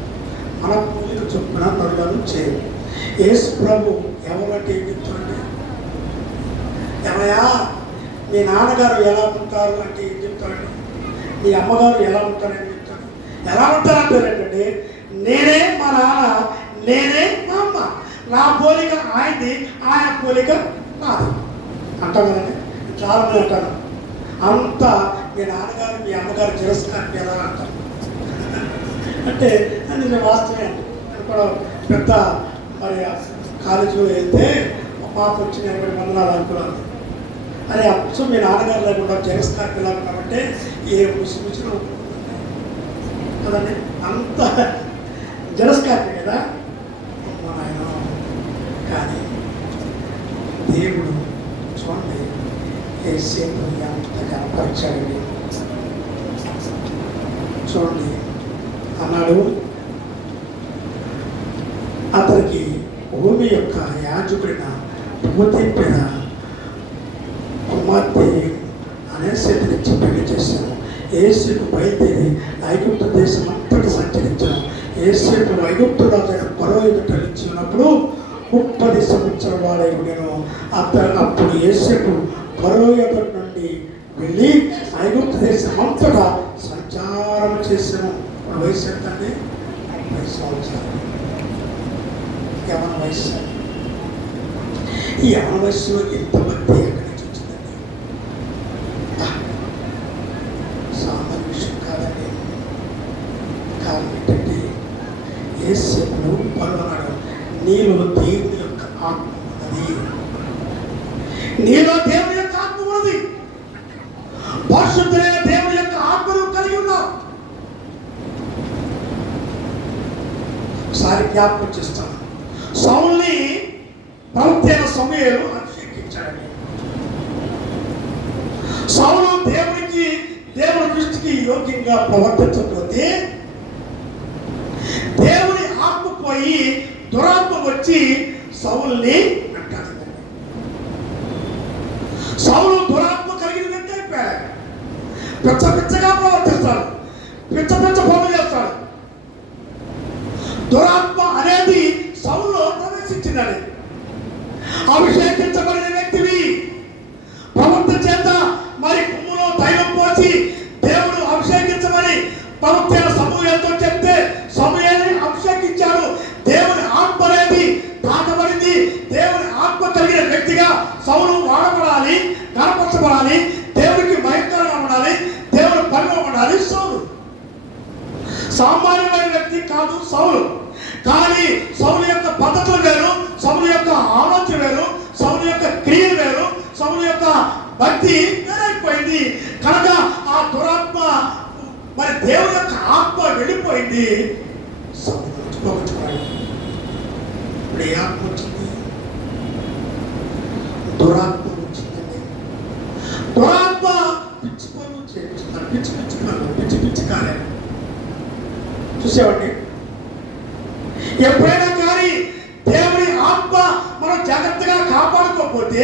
మన పోలిక చొప్పున నరులను చేయదు. యేసు ప్రభు ఎవరంటే ఏం చెప్తారండి? ఎవరయా మీ నాన్నగారు ఎలా ఉంటారు అంటే ఏం చెప్తారండి? మీ అమ్మగారు ఎలా ఉంటారని చెప్తారు. ఎలా ఉంటారంటారు ఏంటంటే, నేనే మా నాన్న, నేనే మా అమ్మ, నా పోలిక ఆయనది, ఆయన పోలిక నాది అంటాం కదండి. చాలా మంది అంటారు అంతా మీ నాన్నగారు మీ అమ్మగారు తిరస్కారం ఎలా అంటారు అంటే అది నేను వాస్తవమే అండి. నేను కూడా పెద్ద మరి కాలేజీలో వెళ్తే పాప వచ్చి 80 వందనాలు అనుకున్నాను. అరే అప్పుడు మీ నాన్నగారు లేకుండా జగస్కార్ ఎలా ఉంటామంటే ఏ ముసిముసిలో కదండి, అంత జగస్కార్పే కదా ఆయన. కానీ దేవుడు చూడండి యేసేపు ఎంత కనపరిచాడండి. చూడండి అన్నాడు, అతనికి భూమి యొక్క యాజకుడిన పోతీఫర కుమార్తె అనేసి పెళ్లి చేశాను. యేసేపు బయలుదేరి ఐగుప్తు దేశం అంతటి సంచరించాను. యేసేపు ఐగుప్తు రాజైన ఫరో ఎదుట నిలిచి ఉన్నప్పుడు 30 సంవత్సరాల వాడై ఉండెను. అప్పుడు యేసేపు ఫరో ఎదుట నుండి వెళ్ళి ఐగుప్తు దేశం అంతటా సంచారం చేశాను. ఇప్పుడు వయసు ఎంతండి? 30 సంవత్సరాలు యవన వయసు. ఈ యవన వయసులో ఎంత భక్తి ఎక్కడి నుంచి వచ్చిందండి? సామాన్య విషయం కాదండి. కారణం ఏంటంటే యేసేపును పరువన్నాడు, నీలో దేవుని యొక్క ఆత్మ ఉన్నది, నీలో దేవుని యొక్క ఆత్మ ఉన్నది, పరిశుద్ధమైన దేవుని యొక్క ఆత్మను కలిగి ఉన్నావు. ఒకసారి జ్ఞాపకం చేస్తాను. సౌలుని ప్రవక్త సమూయేలు అభిషేకించాడు. సౌలు దేవుని దృష్టికి యోగ్యంగా ప్రవర్తించకపోతే దేవుని ఆత్మ పోయి దురాత్మ వచ్చి సౌలుని వెంటాడింది. సౌలు దురాత్మ కలిగిన వ్యక్తి అయిపోయాడు. పిచ్చగా ప్రవర్తిస్తాడు, పిచ్చ పనులు చేస్తాడు. దురాత్మ అనేది సౌలులో ప్రవేశించిందని. అభిషేకించబడిన వ్యక్తివి ప్రవక్త చేత మరి కొమ్ములో తైలం పోసి దేవుడు అభిషేకించమని ప్రవక్త సమూయేలుతో చెప్తే సమూయేలుని అభిషేకించాడు. దేవుని ఆత్మ అనేది తాకబడింది. దేవుని ఆత్మ కలిగిన వ్యక్తిగా సౌలు వాడబడాలి, కనపరచబడాలి, దేవుడికి సామాన్యమైన వ్యక్తి కాదు సౌలు. కానీ సౌలు యొక్క పద్ధతులు వేరు, సౌలు యొక్క ఆలోచన వేరు, సౌలు యొక్క క్రియ వేరు, సౌలు యొక్క భక్తి వేరైపోయింది. కనుక ఆ దురాత్మ మరి దేవుని యొక్క ఆత్మ వెళ్ళిపోయింది. ఇప్పుడు ఏ ఆత్మ వచ్చింది? దురాత్మ వచ్చిందండి. దురాత్మ పిచ్చి పనులు చేస్తున్నారు, పిచ్చి పిచ్చి పనులు, పిచ్చి పిచ్చి కార్యాలు చూసేవాడిని. ఎప్పుడైనా కానీ దేవుని ఆత్మ మనం జాగ్రత్తగా కాపాడుకోకపోతే,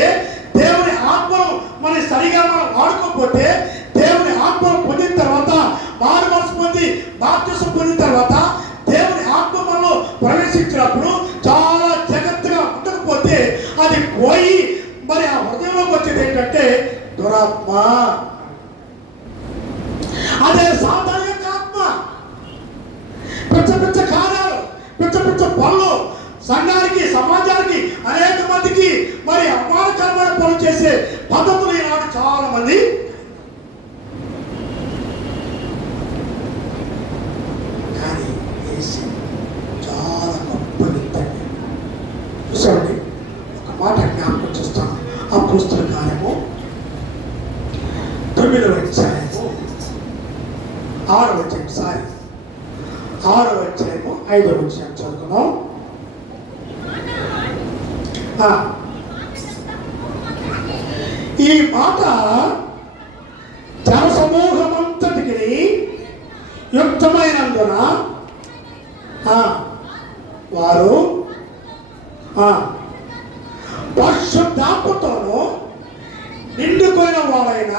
దేవుని ఆత్మను మనం సరిగా మనం వాడుకోకపోతే, దేవుని ఆత్మను పొందిన తర్వాత, మారు మనసు పొంది బాప్తిసం పొందిన తర్వాత దేవుని ఆత్మ మనలో ప్రవేశించినప్పుడు చాలా జాగ్రత్తగా ఉండకపోతే అది పోయి మరి ఆ హృదయంలోకి వచ్చేది ఏంటంటే దురాత్మ. అదే సాతాను యొక్క ఆత్మ. పిచ్చ పిచ్చ కార్యాలు, పిచ్చ పిచ్చ పనులు, సంఘానికి సమాజానికి అనేక మందికి మరి అవమానకరమైన పనులు చేసే పద్ధతులు ఈనాడు చాలా మంది. కానీ చాలా గొప్ప వ్యక్తి. చూసామండి, ఒక మాట జ్ఞాపకం చేస్తాను. అపోస్తల కార్యము 9వ అధ్యాయము 6వ అధ్యాయం 6వ అధ్యాయము 5వ అధ్యాయం చదువుకున్నాం. ఈ మాట జనసమూహమంతటికి యుక్తమైనందున వారు పరిశుద్ధాత్మతోనూ నిండుకోయిన వాడైన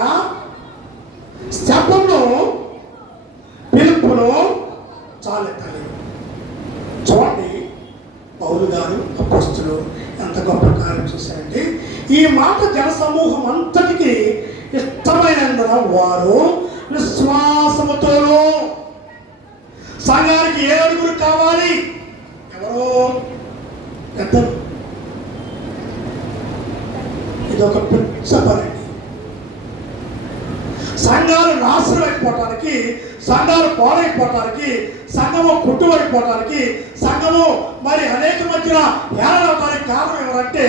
స్తెఫను పిలుపును చాలెత్తాలి. చూడండి, పౌలు గారు అపోస్తలులు ఎంత గొప్ప కార్యం చేశారంటే, ఈ మాట జనసమూహం అంతటికి ఇష్టమైనందున వారు విశ్వాసముతోనూ. సంఘానికి 7 కావాలి. ఎవరో పెద్దలు. ఇదొక పిచ్చ పని. సంఘాలు నాశనం అయిపోవటానికి, సంఘాలు పాడైపోవటానికి, సంఘము కుట్టుబడిపోవటానికి, సంఘము మరి అనేక మధ్యన ఏడవడానికి కారణం ఎవరంటే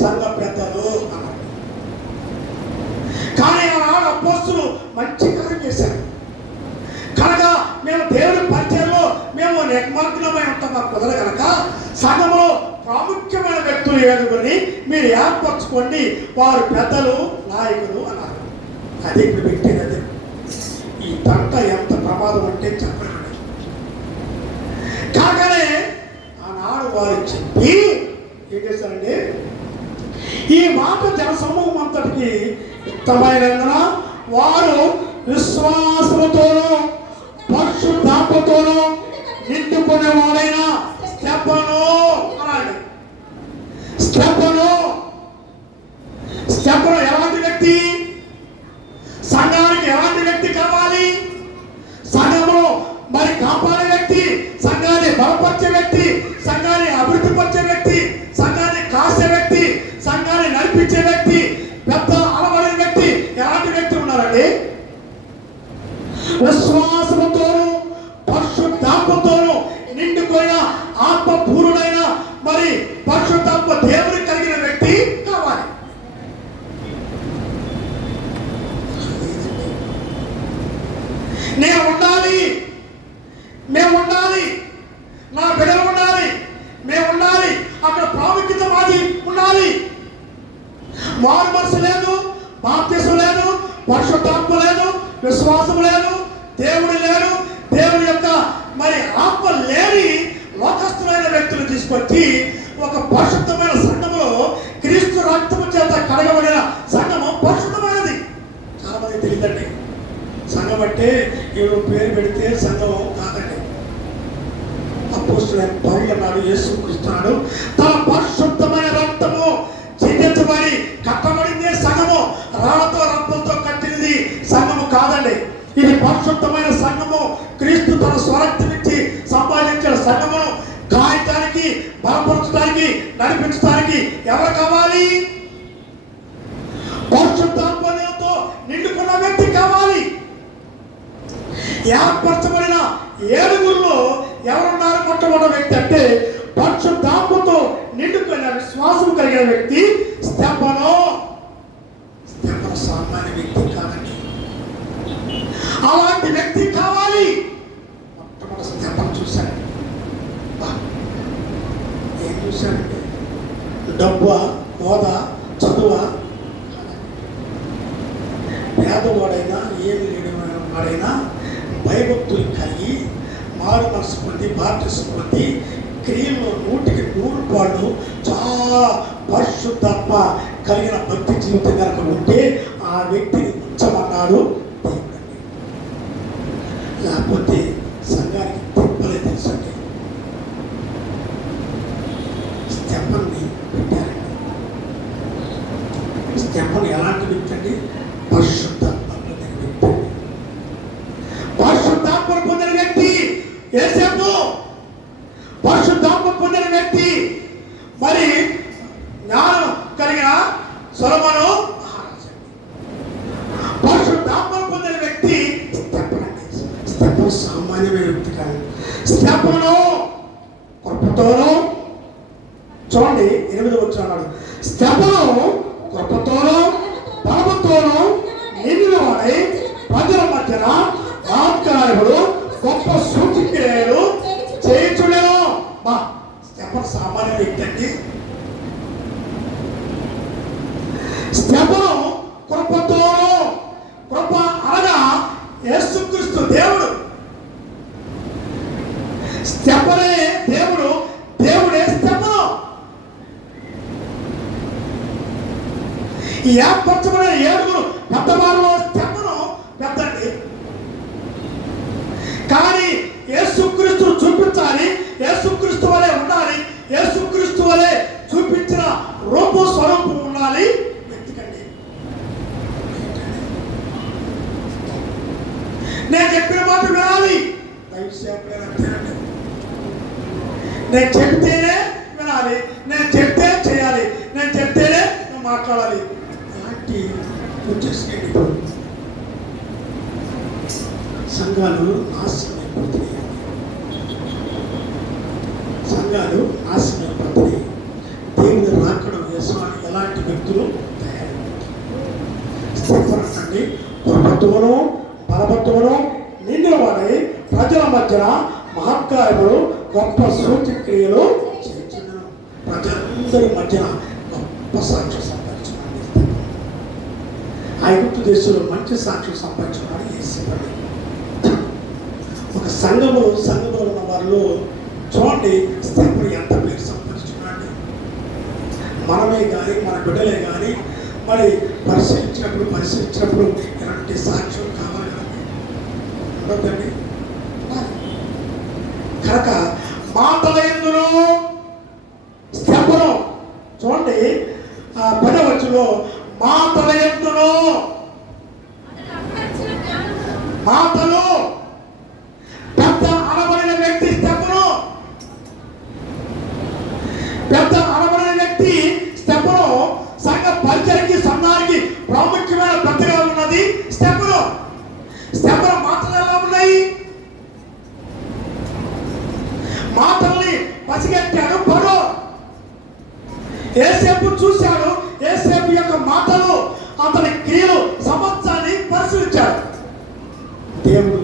సంఘ పెద్దలు అన్నారు. కానీ ఆనాడు అపోస్తలులు మంచి కార్యం చేశారు. కనుక మేము దేవుడి పరిచయంలో మేము నిర్మాగ్నమై ఉంటాం కుదరదు. కనుక సంఘంలో ప్రాముఖ్యమైన వ్యక్తులు 7 మీరు ఏర్పరచుకోండి, వారు పెద్దలు, నాయకులు అన్నారు. అది ఇప్పుడు పెట్టినది. ఈ తంట ఎంత ప్రమాదం అంటే చెప్పండి. కాకనే ఆనాడు వారు చెప్పి ఏం చేశారండి, ఈ మాట జనసమూహం అంతటికి ఇష్టమైనందున వారు విశ్వాసముతోనూ పరిశుద్ధాత్మతోనూ నిండుకునే వాడైన స్తెఫను అన్నాడు. స్తెఫను ఎలాంటి వ్యక్తి? సంఘానికి ఎలాంటి వ్యక్తి కావాలి? సంఘము మరి కాపాడే వ్యక్తి, సంఘాన్ని బలపరిచే వ్యక్తి, సంఘాన్ని అభివృద్ధి పరిచే వ్యక్తి, సంఘాన్ని కాసే వ్యక్తి, సంఘాన్ని నడిపించే వ్యక్తి, పెద్ద అలవడిన వ్యక్తి. ఎలాంటి వ్యక్తులు ఉన్నారండి? విశ్వాసముతోనూ పరిశుద్ధాత్మతోనూ నిండుకోయిన ఆత్మపూర్ణుడైన మరి పరిశుద్ధాత్మ దేవుని కలిగిన వ్యక్తి కావాలి. నేను ఉండాలి, మేము ఉండాలి, నా బిడ్డలు ఉండాలి, మేము ఉండాలి. అక్కడ ప్రాముఖ్యత మాది ఉండాలి. మారు మనసు లేదు, బాప్తిసం లేదు, పరిశుద్ధాత్మ లేదు, విశ్వాసం లేదు, దేవుడు లేడు. దేవుడి యొక్క మరి ఆత్మ లేని లోకస్తులైన వ్యక్తులు తీసుకొచ్చి ఒక పరిశుద్ధమైన సంఘములో క్రీస్తు రక్తము చేత కడగబడిన సంఘము పరిశుద్ధమైనది. చాలా మంది తెలియదండి. సంఘం అంటే ఏదో పేరు పెడితే సంఘం కాదండి. అపోస్తలుడైన పౌలు అన్నాడు, యేసుక్రీస్తు తన పరిశుద్ధమైన రక్తము చిందించబడి కట్టబడిందే సంఘము. రాళ్లతో రప్పలతో కట్టినది సంఘము కాదండి. ఇది పరిశుద్ధమైన సంఘము. క్రీస్తు తన స్వరక్తమిచ్చి సంపాదించిన సంఘమును కాయటానికి, బలపరచడానికి, నడిపించడానికి ఎవరు కావాలి? పరిశుద్ధాత్మతో నిండుకున్న వ్యక్తి కావాలి. ఏర్పరచబడిన ఏడుగురులో ఎవరున్నారు? మొట్టమొదటి వ్యక్తి అంటే పరిశుద్ధాత్మతో నిండుకున్న విశ్వాసం కలిగిన వ్యక్తి స్తెఫను. స్తెఫను సామాన్య వ్యక్తి కాదండి, అలాంటి వ్యక్తి కావాలి. మొట్టమొదటి స్తెఫను చూశాడు. ఏం చూశాడంటే డబ్బా, హోదా, చదువా, పేదవాడైనా ఏమి లేని వాడైనా భయభక్తులు కలిగి మారు మనసు పొంది బాప్తిసం పొంది క్రియలో 100% చాలా పరిశుద్ధాత్మ కలిగిన భక్తి జీవితం కనుక ఉంటే ఆ వ్యక్తిని ఉంచమన్నాడు దేవుడు. లేకపోతే సంఘానికి తిప్పలే తెలుసండి. స్తెఫనుని పెట్టారండి. స్తెఫను ఎలాంటి వ్యక్తి అండి? పరిశుద్ధాత్మ పొందిన వ్యక్తి. పరిశుద్ధాత్మ పొందిన వ్యక్తి యేసేపు. పరిశుద్ధాత్మ పొందిన వ్యక్తి. మరి జ్ఞానం కలిగిన సొలొమోను మహారాజు. పరిశుద్ధాత్మ పొందిన వ్యక్తి స్తెఫను. స్తెఫను సామాన్యమైన వ్యక్తి కాదు. స్తెఫను కృపతోనూ, చూడండి 8వ వచనం అన్నాడు, స్తెఫను కృపతోనూ బలముతోనూ నిండిన వాడై ప్రజల మధ్యన మహత్కార్యములు గొప్ప సూచక్రియలు చేయించుడెను. బా, స్తెఫను సామాన్య వ్యక్తి అండి. స్తెఫను కృపతోనూ, కృప అనగా యేసుక్రీస్తు దేవుడు. స్తెఫనే దేవుడు, దేవుడే స్తెఫను. ఈ ఏర్పరచబడిన ఏడుగురు పెద్దవారిలో స్తెఫను పెద్దండి. కానీ యేసుక్రీస్తును చూపించాలి, యేసుక్రీస్తు వలె ఉండాలి, యేసుక్రీస్తు వలె చూపించిన రూపం స్వరూపం ఉండాలి వ్యక్తికండి. నేను చెప్పిన మాట వినాలి. నేను చెప్తేనే వినాలి, నేను చెప్తే చేయాలి, నేను చెప్తేనే నేను మాట్లాడాలి. అలాంటి వచ్చేసేయండి. సంఘాలు నాశనం అయిపోతున్నాయి. సంఘాలు నాశనం అయిపోతున్నాయి. దేవుని రాకడం వేసాన్ని ఎలాంటి వ్యక్తులు తయారవుతాయి? కృపత్వమును బలవత్వమును నిండిన వాడై ప్రజల మధ్యన మహత్కార్యములు గొప్ప సూచక్రియలు చేయించును. ప్రజలందరి మధ్యన గొప్ప సాక్ష్యం సంపాదించుకున్నాడు. ఐగుప్తు దేశంలో మంచి సాక్ష్యం సంపాదించుకున్నాడు యేసయ్య. ఒక సంఘంలో ఉన్న వారిలో చూడండి స్తెఫను ఎంత పేరు సంపాదించుకున్నాడు. మనమే కానీ మన బిడ్డలే కానీ మరి పరిశీలించినప్పుడు ఎలాంటి సాక్ష్యం కావాలి కదండి, ఉండొద్దండి. కనుక మాటల యందును స్తెఫను చూడండి 10వ వచనంలో మాటల యందును, మాటలు పెద్ద అనబడిన వ్యక్తి స్తెఫను. పెద్ద అనబడిన వ్యక్తి స్తెఫను. సంఘ పరిచయకి సంఘానికి ప్రాముఖ్యమైన పెద్దగా ఉన్నది స్తెఫను. స్తెఫను మాటలు ఎలా ఉన్నాయి? మాటల్ని పసిగట్టాడు ఫరో. యేసేపు చూశాడు. యేసేపు యొక్క మాటలు, అతని క్రియలు, సమస్తాన్ని పరిశీలించాడు. దేవుడు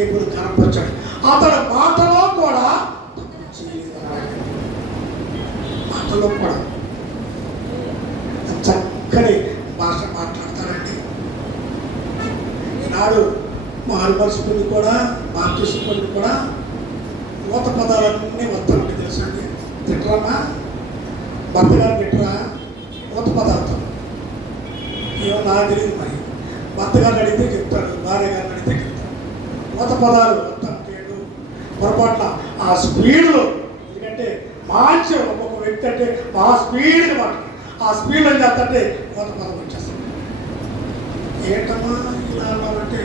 ఏబులు కనపరిచాడు. అతడు మాటలో కూడా చక్కని భాష మాట్లాడతారండి. ఈనాడు మారు మనసుకుని కూడా బాప్తిస్మకుని కూడా నూత పదాలన్నీ వస్తామండి. తెలుసండి, తిట్టరామా భర్త గారు తిట్టరా నూత పదార్థం ఏమో నాకు తెలియదు. మరి భర్త గారిని అడిగితే చెప్తాడు, భార్య గారిని అడిగితే చెప్తాడు. నూత పదాలు వస్తాడు పొరపాటున ఆ స్పీడ్లో. ఎందుకంటే మంచి ఒక్కొక్క వ్యక్తి అంటే ఆ స్పీడ్ మాట, ఆ స్పీడ్లో చేస్తుంటే నూత పదం వచ్చేస్తాడు. ఏంటమ్మా ఇలా అన్నామంటే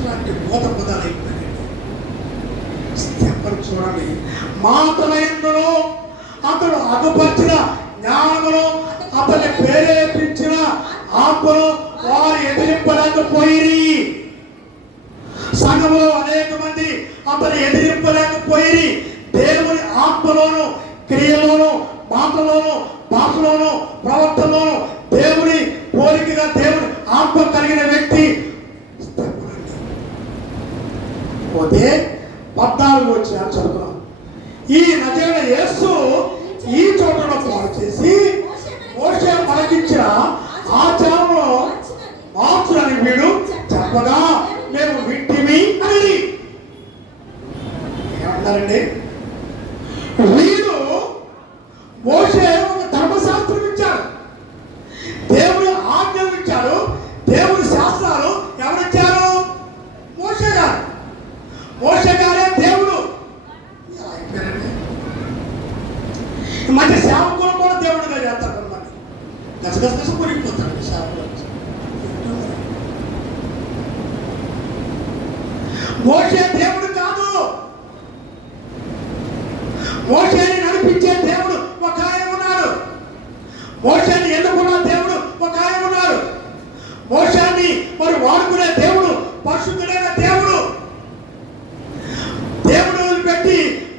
ఇలాంటి నూత పదాలు అయిపోయాయండి. స్తెఫను చూడండి, మాటల యందును అతడు అగుపరిచిన జ్ఞానమును, అతన్ని ప్రేరేపించిన ఆత్మను వారు ఎదిరింపలేకపోయిరి. సంఘంలో అనేక మంది అతను ఎదిరింపలేకపోయిరి. దేవుని ఆత్మలోను, క్రియలోను, మాటలోను, భాషలోను, ప్రవర్తనలోను దేవుని పోలికగా దేవుని ఆత్మ కలిగిన వ్యక్తి పోతే 14 వచ్చిన చదువుకున్నాం. ఈ నజరేయుడైన యేసు ఈ చోటలో పాడు చేసి మోషే మనకిచ్చిన ఆచారంలో మార్చులని వీడు చెప్పగా మేము వింటిమి అని ఏమన్నారండి? వీడు మోషే ఒక ధర్మశాస్త్రం ఇచ్చాడు, దేవుని ఆజ్ఞలు ఇచ్చాడు, దేవుని శాస్త్రాలు ఎవరిచ్చారు? మోషే గారు. మోషే గారే దేవుడు. అయిపోయారండి. ఈ మధ్య సేవకులు కూడా దేవుడిగా చేస్తారు కొంతమంది. గసగస కొరిగిపోతాడు సేవకులు. మోషే దేవుడు కాదు. మోషేని నడిపించే దేవుడు ఒక ఆయన ఉన్నాడు. మోషేని ఎన్నుకున్న దేవుడు ఒక ఆయన ఉన్నాడు. మోషేని మరి వాడుకునే దేవుడు పరిశుద్ధుడైన దేవుడు. దేవుడు వదిలిపెట్టి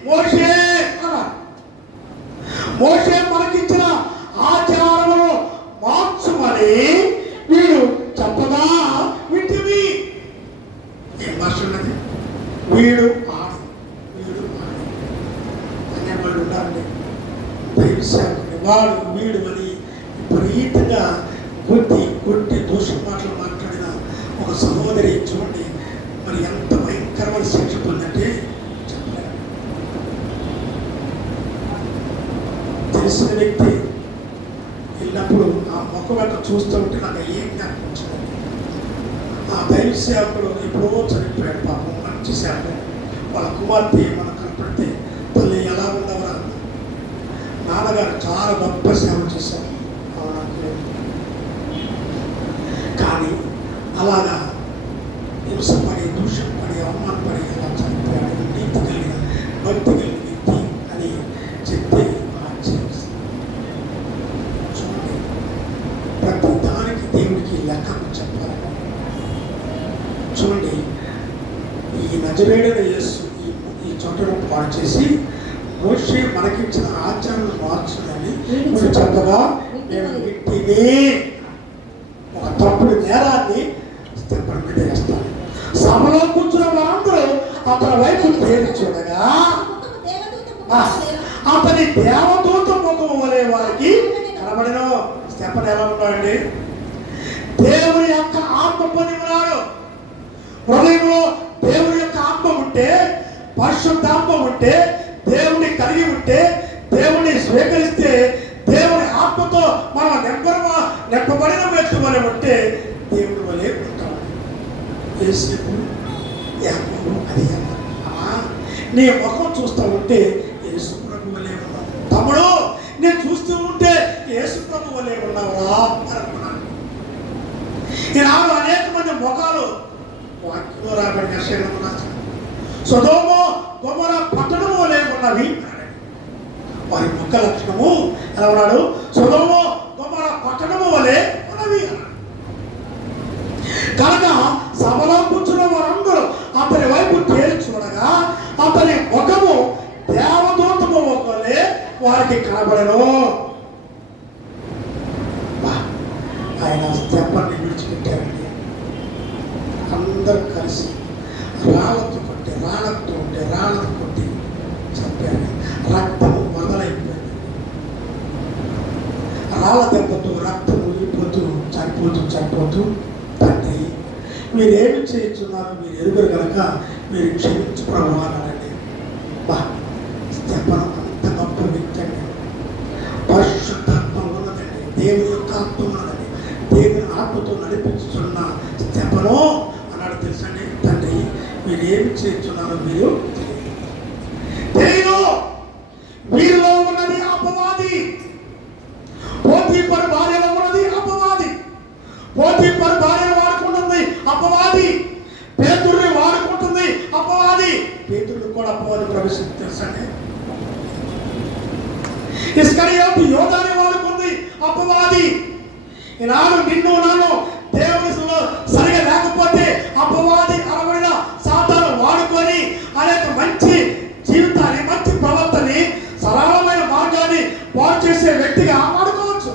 మోషే అన్నాడు. మోషే మనకిచ్చిన ఆచారమును మార్చుమని వీడు చెప్పగా వింటివి. ఏం భాష ఉన్నది? వీడు ఆడు, వీడు ఆడు అనేవాళ్ళు ఉన్నారండి. దైవసేవకుని వాడు వీడు అని విపరీతంగా కొట్టి దోష మాటలు మాట్లాడిన ఒక సహోదరి చూడండి, మరి ఎంత భయంకరమైన శిక్ష పొందంటే చెప్పలేరు. తెలిసిన వ్యక్తి వెళ్ళినప్పుడు ఆ మొక్క వెంట చూస్తూ ఉంటే నాకు ఏం జ్ఞాపించలేదు. ఆ దైవ సేవకుడు ఎప్పుడో చనిపోయాడు పాపం, మంచి సేవకుడు. వాళ్ళ కుమార్తె మనం కనపడితే తల్లి ఎలా ఉండవరా, నాన్నగారు చాలా గొప్ప సేవ చేశారు కానీ అలాగా హింసపడి, దూషణపడి, అవమానపడి అలా చనిపోయాడు. నీతి కలిగిన, భక్తి కలిగిన వ్యక్తి అని చెప్తే చూడండి, ప్రతి దానికి దేవుడికి లెక్కను చెప్పాలి. చూడండి, ఈ నజరేయుడైన యేసు ఈ చోటను పాడు చేసి మోషే మనకిచ్చిన ఆచారాలను మార్చుదని మీరు చెప్పగా నేను వింటినే. ఒక తప్పుడు నేరాన్ని స్థిరపడి మీద వేస్తాను. సభలో కూర్చున్న వారందరూ అతని వైపు తేరి చూడగా అతని దేవదూత ముఖము వలె వారికి కనబడిన. స్తెఫను ఎలా ఉన్నాడండి? దేవుని యొక్క ఆత్మ పొంది ఉన్నాడు. హృదయంలో దేవుని యొక్క ఆత్మ ఉంటే, పరిశుద్ధాత్మ ఉంటే, దేవుని కలిగి ఉంటే, దేవుని స్వీకరిస్తే, దేవుని ఆత్మతో మనం నెప్పబడిన వ్యక్తి వలె ఉంటే దేవుడి వలె ఉంటాడు. యేసేపు యాకోబు అది నీ ముఖం చూస్తూ ఉంటే యేసు ప్రభు వలె ఉన్నావు. తమ్ముడు నేను చూస్తూ ఉంటే యేసు ప్రభు వలె ఉన్నావురా అనుకున్నాను. ఈనాడు అనేక మంది ముఖాలు వాక్యంలో రాబడిన సొదొమ గొమొర పట్టణము వలె ఉన్నవి. వారి ముఖ లక్షణము ఎలా ఉన్నాడు? సొదొమ గొమొర పట్టణము వలె ఉన్నవి. కనుక సభలో కూర్చున్న వారందరూ అతని వైపు తేలి చూడగా అతని ముఖము దేవదూతము వలె వారికి కనబడెను. ఆయన స్తెఫనుని విడిచిపెట్టారండి. అందరూ కలిసి రాళ్ళతో కొట్టి చంపారు. రక్తము మొదలైపోయింది. రాళ్ళ దెబ్బతో రక్తం ఊరిపోతూ చనిపోతూ తండ్రి మీరేమి చేయించున్నారు మీరు ఎరుగరు కనుక మీరు క్షమించు ప్రభువా అనండి. స్తెఫను అంత గొప్ప వ్యక్తి అండి. పరిశుద్ధాత్మ ఉన్నదండి, దేవుని యొక్క ఆత్మ ఉన్నదండి. దేవుని ఆత్మతో నడిపించుతున్న స్తెఫను అన్నాడు తెలుసండి, తండ్రి మీరు ఏమి చేస్తున్నారో మీరు తెలియదు. వీరిలో ఉన్నది అపవాది. పోతీఫరు భార్యలో ఉన్నది అపవాది. పోతీఫరు భార్యను వాడుకుంటుంది అపవాది. పేతురుని వాడుకుంటుంది అపవాది. పేతురుని కూడా అపవాది ప్రవేశించి తెలుసండి. ఇస్కరియోతు యోధాని వాడుకుంది అపవాది. ఈనాడు నిన్ను నన్ను దేవునిలో సరిగా లేకపోతే అపవాది అనబడిన సాతాను వాడుకొని అనేక మంచి జీవితాన్ని, మంచి ప్రవర్తనని, సరళమైన మార్గాన్ని పాడు చేసే వ్యక్తిగా వాడుకోవచ్చు.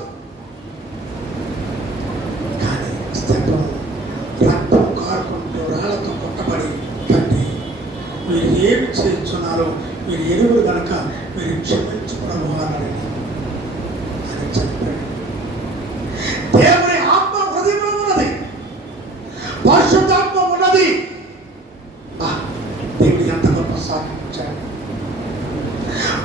కానీ స్తెఫను రక్తం కారుకుంటూ రాళ్లతో కొట్టబడి తండ్రి మీరు ఏమి చేస్తున్నారో మీరు ఎరువులు కనుక మీరు క్షమించుకోవాలని అని చెప్పాడు. దేవుని ఆత్మ హృదయంలో ఉన్నది, పరిశుద్ధాత్మ ఉన్నది. దేవుడు ఎంత గొప్ప సాక్ష్యం ఇచ్చాడు.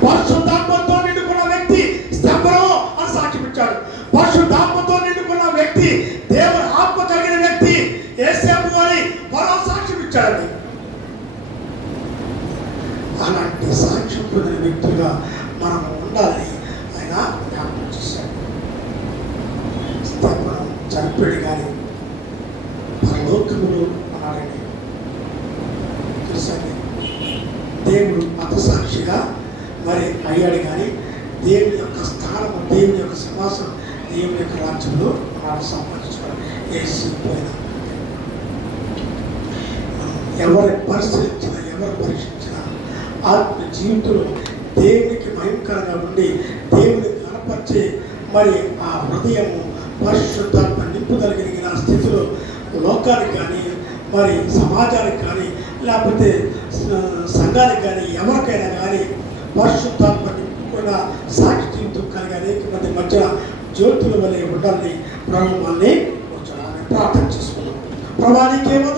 పరిశుద్ధాత్మతో నిండుకున్న వ్యక్తి స్తెఫను అని సాక్ష్యం ఇచ్చాడు. పరిశుద్ధాత్మతో నిండుకున్న వ్యక్తి, దేవుని ఆత్మ కలిగిన వ్యక్తి యేసేపు అని మరో సాక్ష్యం ఇచ్చాడు. అలాంటి సాక్ష్యం పొందిన వ్యక్తులుగా మనం ఉండాలని ఆయన జ్ఞాపకం చేశాడు. స్తెఫను చనిపోయాడు కానీ పరలోకములో ఉన్నాడని తెలుసండి. దేవుడు మతసాక్షిగా మరి అయ్యాడు కానీ దేవుని యొక్క స్థానము, దేవుని యొక్క సింహాసనం, దేవుని యొక్క రాజ్యంలో నాడు సంపాదించాడు. ఏసిపోయిన ఎవరి పరిశీలించినా, ఎవరు పరీక్షించినా ఆత్మ జీవితంలో దేవునికి భయంకరంగా ఉండి దేవుని కనపరిచే మరి ఆ హృదయము పరిశుద్ధాత్మ నింపుదలగలిగిన స్థితిలో లోకానికి కానీ మరి సమాజానికి కానీ లేకపోతే సంఘానికి కానీ ఎవరికైనా కానీ పరిశుద్ధాత్మ నింపుకున్న సాక్షి జీవితం కలిగి అనేక మంది మధ్య జ్యోతుల వలె ఉండాలని ప్రభుత్వాన్ని ప్రార్థన చేసుకున్నాం. ప్రభానికి ఏమో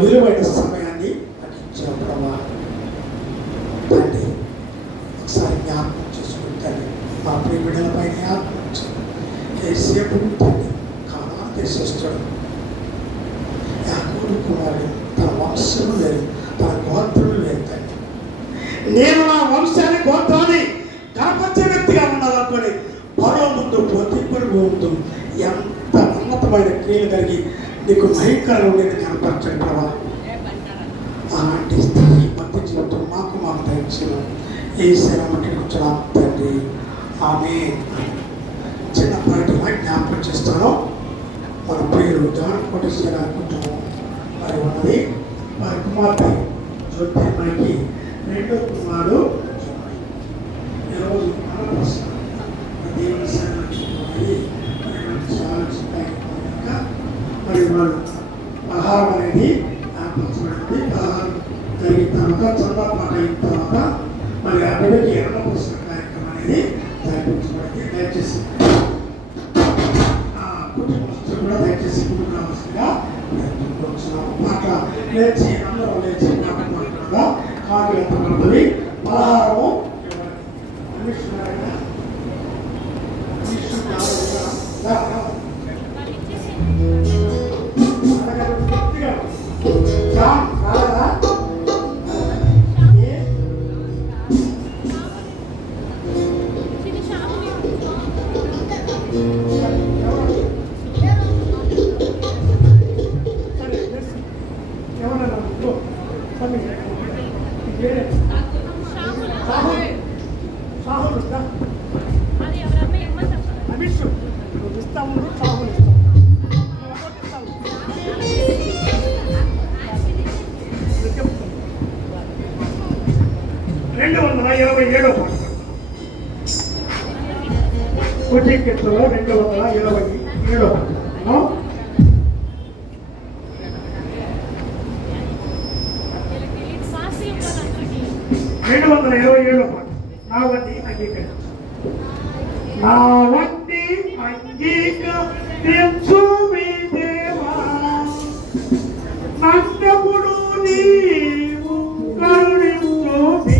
విలువైన సమయాన్ని నాకు ఇచ్చిన ప్రభా తండ్రి ఒకసారి జ్ఞాపకం చేసుకుంటాను. మా ప్రియ బిడ్డలపై జ్ఞాపకం చేసేపు తండ్రి కానా దేశిస్తాడు. యాకోబు కుమారుడు తన వంశము లేదు, తన గోత్రుడు లేదు తండ్రి. నేను నా వంశాన్ని గోత్రాన్ని కనపరిచే వ్యక్తిగా ఉండాలనుకోని పరో ముందు పోతిపడి ముందు ఎంత ఉన్నతమైన క్రియలు కలిగి నీకు భయంకరంగా ఉండేది కనపరచండి ప్రభా. అలాంటి స్థితి భక్తి జీవితం మాకు దయచేయడం ఏ శరమటి కూర్చోడం తండ్రి. ఆమె చిన్న ప్రకటన జ్ఞాపకం చేస్తాను. మన ప్రియుడు జాన్ కోటేశ్వర గారి కుటుంబం మరి ఉన్నది. వారి కుమార్తె జ్యోతిర్మయికి రెండో కుమారుడు ఈరోజు అన్నప్రసన్న దేవుని సేవకి మరి వాళ్ళు ఆహారం అనేది ఏర్పరచబడింది. ఆహారం జరిగిన తర్వాత చంద్రపాట అయిన తర్వాత మరి ఆ బిడ్డకి అన్నప్రసన్న కార్యక్రమం అనేది జరిపించబడింది. దయచేసి కుటుంబస్తులు కూడా దయచేసి ముందుకు రావాల్సిందిగా మాట లేచి అందరూ లేచి మాట్లాడగా కాదు ఎంతమంది పలహారము కుటీకెత్తులో 227 నా వంటి అంగీకరించు మీ దేవా, నన్నప్పుడు నీవు కరుణించు మీ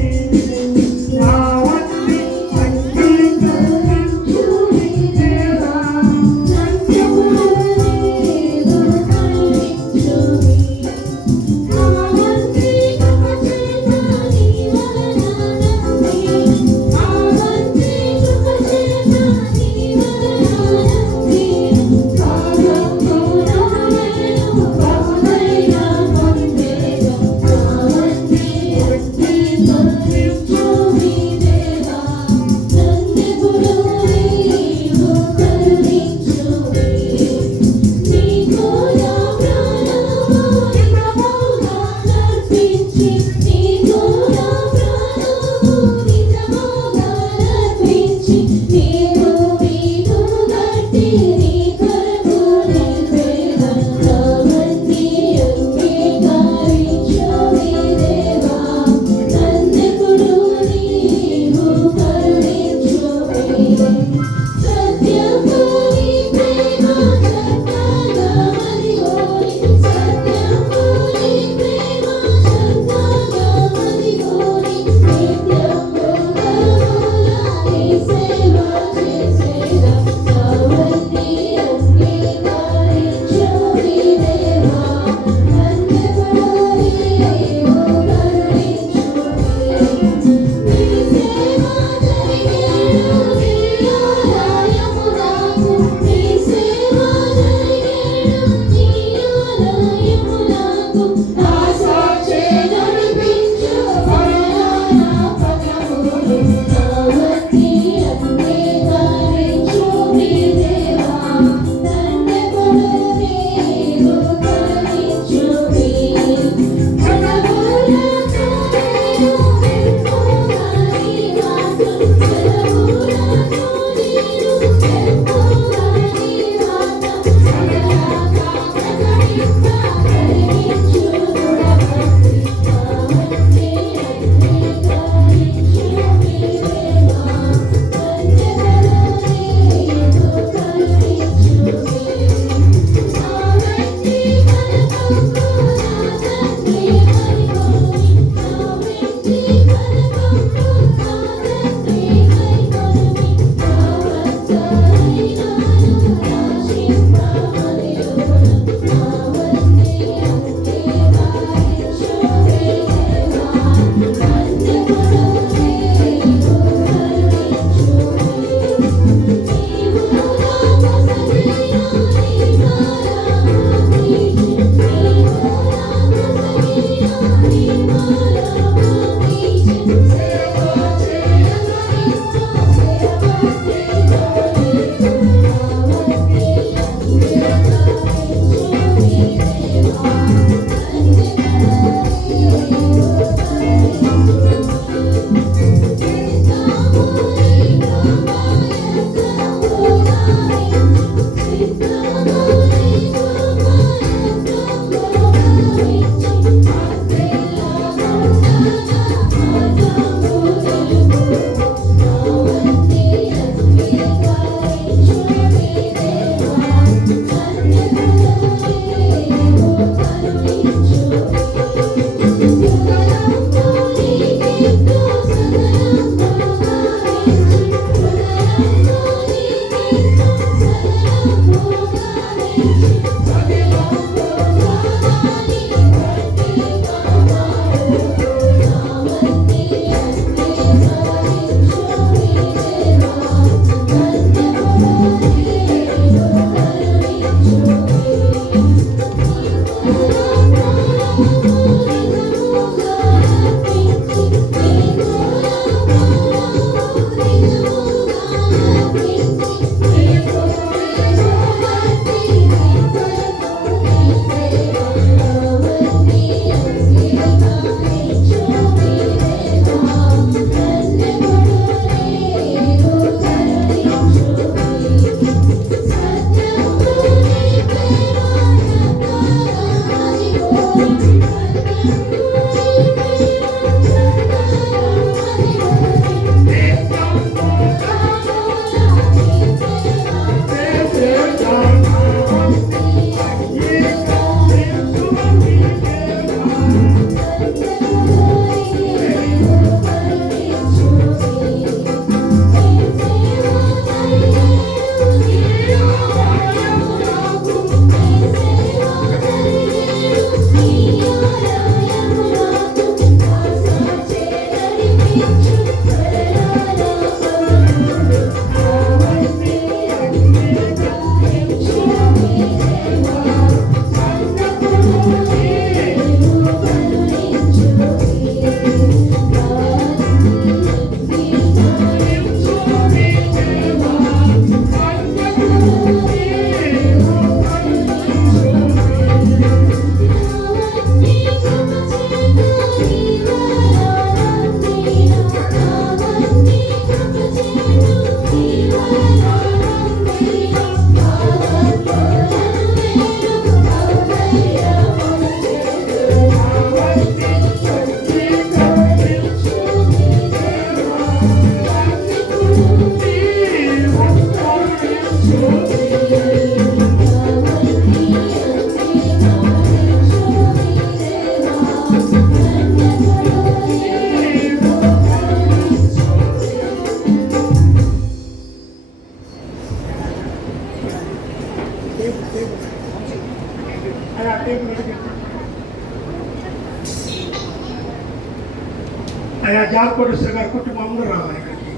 అయ్యా జాబ్ గారు కుటుంబం అందరూ రావాలి ఇక్కడికి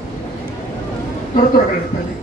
త్వరగా వెళ్ళిపోయి.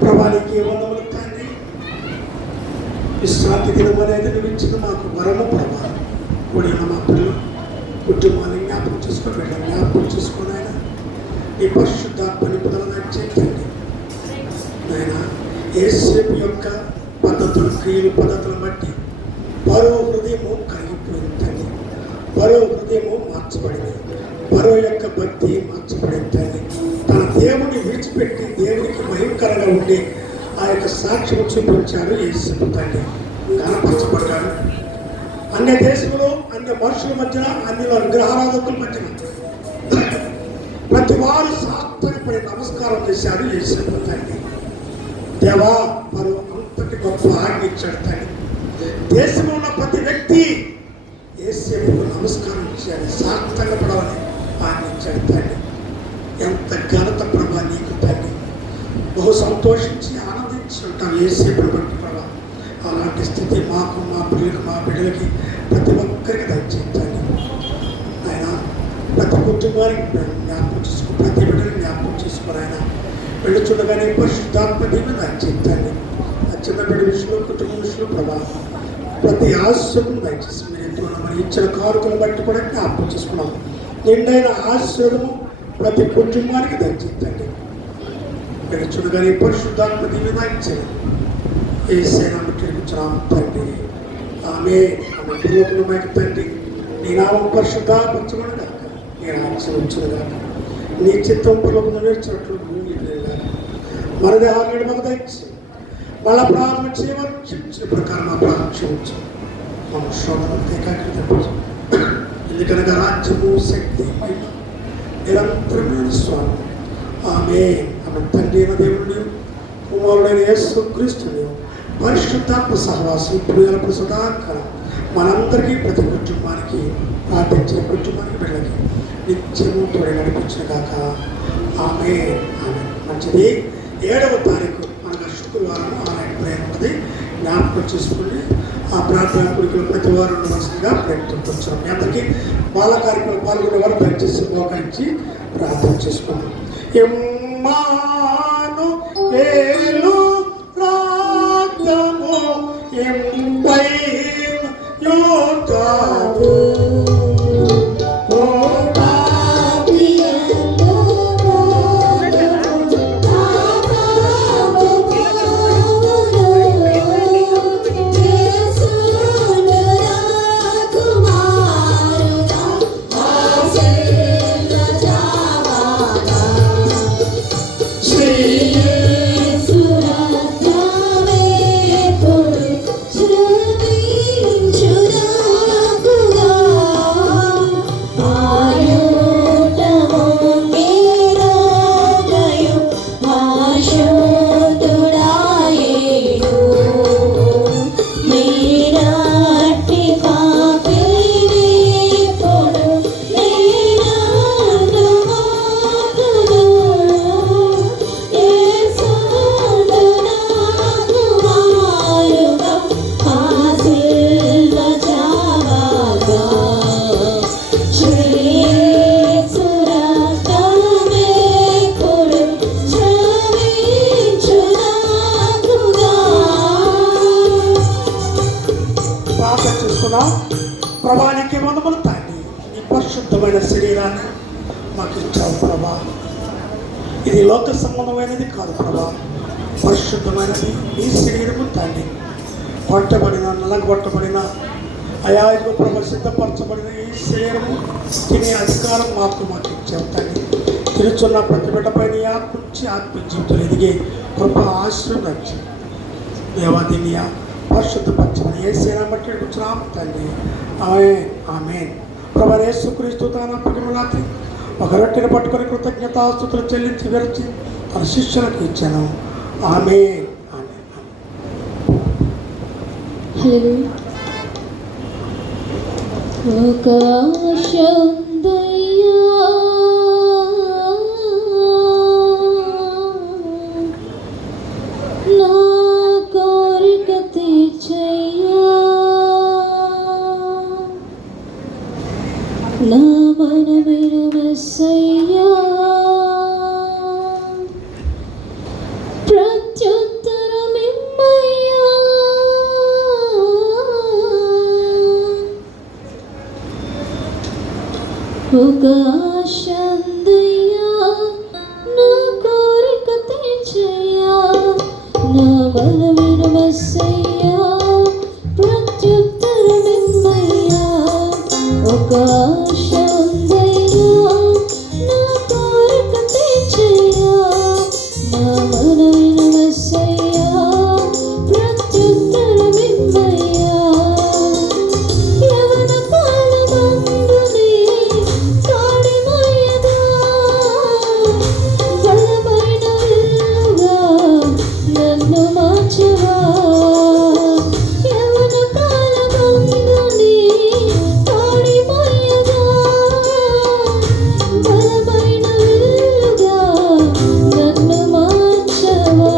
ప్రభానికి వందములు తండ్రి, విశ్రాంతి దినం అనేది నువ్వించిన మాకు వరము ప్రభా. కూడిన మా పిల్లలు కుటుంబాన్ని జ్ఞాపకం చేసుకొని వెళ్ళాలి, జ్ఞాపకం చేసుకొని ఆయన నీ పరిశుద్ధాత్మ నిపుణులు చేయండి ఆయన. యేసేపు యొక్క పద్ధతులు, క్రియలు, పద్ధతులను బట్టి పరో హృదయము కరిగిపోయింది తండ్రి, పరో హృదయము మార్చబడింది, పరో యొక్క భక్తి మార్చబడింది తండ్రి. తన దేవుని విడిచిపెట్టి దేవునికి భయంకరంగా ఉండి ఆ యొక్క సాక్ష్యం చూపించాడు యేసేపు తండ్రి. కనపరచబడ్డాడు అన్య దేశంలో, అన్య మనుషుల మధ్యన, అన్నిలో విగ్రహారాధకుల మధ్యన ప్రతి వారు సాత్వికపడి నమస్కారం చేశాడు యేసేపు తండ్రి. దేవా పరు అంతటి గొప్ప ఆజ్ఞ ఇచ్చాడు తండ్రి. దేశంలో ఉన్న ప్రతి వ్యక్తి యేసేపుకు నమస్కారం చేయాలి, సాత్వికంగా పడవని ఆజ్ఞ ఇచ్చాడు తండ్రి. ఎంత ఘనత ప్రభా నీకు తండ్రి. బహు సంతోషించి ఆనందించి ఉంటాం యేసేపుని బట్టి ప్రభా. అలాంటి స్థితి మాకు, మా పిల్లలకు, మా బిడ్డలకి ప్రతి ఒక్కరికి దయచేయండి ఆయన. ప్రతి కుటుంబానికి జ్ఞాపకం చేసుకో, ప్రతి బిడ్డని జ్ఞాపకం చేసుకుని ఆయన వెళ్ళుచుండగానే పరిశుద్ధాత్మ దీవెన దయచేయండి. ఆ చిన్న బిడ్డ విషయంలో, కుటుంబం విషయంలో ప్రభా ప్రతి ఆశీర్వాదం దయచేసి మీరు ఎంతో మరి ఇచ్చిన కారుకలను బట్టి కూడా జ్ఞాపకం చేసుకున్నాం. నిండైన ఆశీర్వాదము ప్రతి కుటుంబానికి దయచేయండి. వెళ్ళుచుండగానే పరిశుద్ధాత్మ దీవెన దయచేయండి. యేసయ్య నామమున తండ్రి, ఆమేన్. ఆమె పిల్లలకు తండ్రి, నీ నామం పరిశుద్ధపరచబడును గాక, నీ రాజ్యం వచ్చును గాక, నీ చిత్తం పిల్లలకు నెరవేర్చినట్లు మన దేహాన్ని మాకు దయచేసి మళ్ళా ప్రారంభం చేయవలసిన ప్రకారం మా ప్రారంభం చేయవచ్చు. మన శోధనకు ఏకాగ్రత, ఎందుకనగా రాజ్యము, శక్తి, నిరంతరమైన స్వామి. ఆమేన్. ఆమె తండ్రి అయిన దేవుడిని, కుమారుడైన యేసుక్రీస్తుని, పరిశుద్ధాత్మ సహవాసం ఇప్పుడు ఎల్లప్పుడు సదాకాలం మనందరికీ, ప్రతి కుటుంబానికి, ప్రార్థించిన కుటుంబానికి, బిడ్డలకి నిత్యము తోడి నడిపించిన కాక. ఆమేన్. ఆమేన్. మంచిది. 7వ తారీఖు మనకు శుక్రవారం ఆలయం ప్రేమ ఉంటుంది, జ్ఞాపకం చేసుకోండి. ఆ ప్రార్థన కోరికలు ప్రతి వారం ఉండవలసిందిగా ప్రయత్నించాం. మీ అందరికీ బాల కార్యక్రమం పాల్గొనే వారు దయచేసి మోకరించి ప్రార్థన చేసుకున్నాం. ఎమ్మానుయేలు రాజ్యము ఎంపై యోటావు Shri పరిశుద్ధమైన శరీరాన్ని మాకు ఇచ్చావు ప్రభా. ఇది లోక సంబంధమైనది కాదు ప్రభా, పరిశుద్ధమైనది నీ శరీరము తండ్రి. కొట్టబడిన నలగొట్టబడిన అయా ఇదిగో ప్రభు సిద్ధపరచబడిన ఈ శరీరము తినే అధికారం మాకు ఇచ్చావు తండ్రి. తిరుచున్న ప్రతి బిడ్డపై నీ ఆత్మించి ఆత్మ జీవితంలో ఎదిగే కృప ఆశీర్వదించు దేవా. దీన్ని పరిశుద్ధపరచమని యేసయ్య బట్టి కూర్చున్నాం తండ్రి. ఆమేన్. ప్రభు యేసుక్రీస్తు తన రాత్రి ఒక రొట్టెను పట్టుకొని కృతజ్ఞతాస్తుతులు చెల్లించి విరచి తన శిష్యులకు ఇచ్చాను. ఆమేన్. ఒక ఆశ ఉందయ్యా, నా కోరిక తీర్చయ్యా, నా మనవిను మెస్సయ్యా, ప్రత్యుత్తరమిమ్మయ్యా, ఒక ఆశ ఉందయ్యా, నా కోరిక తీర్చయ్యా, నా మనవిను మెస్సయ్యా, ప్రత్యుత్తరమిమ్మయ్యా. ఒక ఆశ ఉందయ్యా, నా కోరిక తీర్చయ్యా, నా మనవిను మెస్సయ్యా, ప్రత్యుత్తరమిమ్మయ్యా. యవన కాలమందునే తాడిమయ్యగా, బలమైన విల్లుగా నన్ను మార్చవా. యవన కాలమందునే తాడిమయ్యగా, బలమైన విల్లుగా నన్ను మార్చవా.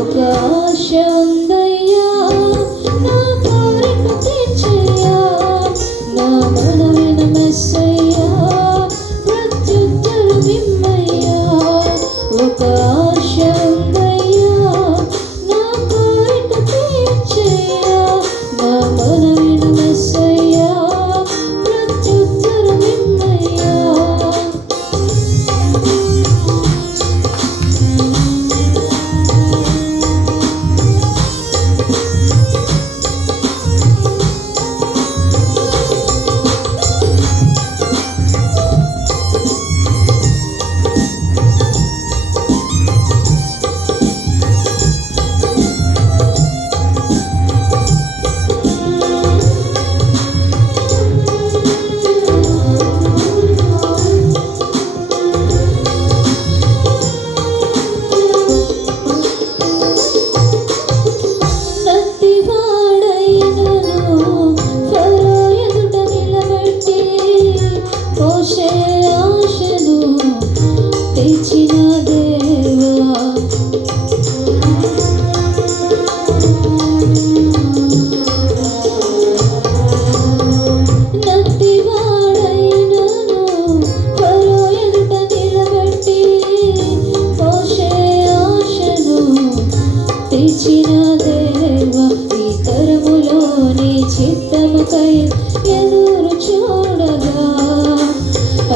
ఒక ఆశ ఉందయ్యా, నా కోరిక తీర్చయ్యా, నా మనవిను మెస్సయ్యా, ప్రత్యుత్తరమిమ్మయ్యా. ఒక ఆశ ఉందయ్యా, నా కోరిక తీర్చయ్యా, నా మనవిను మెస్సయ్యా, ప్రత్యుత్తరమిమ్మయ్యా. నత్తివాడైనను ఫరో ఎదుట నిలబెట్టి, మోషే ఆశను తెచ్చిన దేవా. నత్తివాడైనను ఫరో ఎదుట నిలబెట్టి, మోషే ఆశను తెచ్చిన దేవా. ఈ తరములోని చిత్తముకై ఎదురు చూడగా,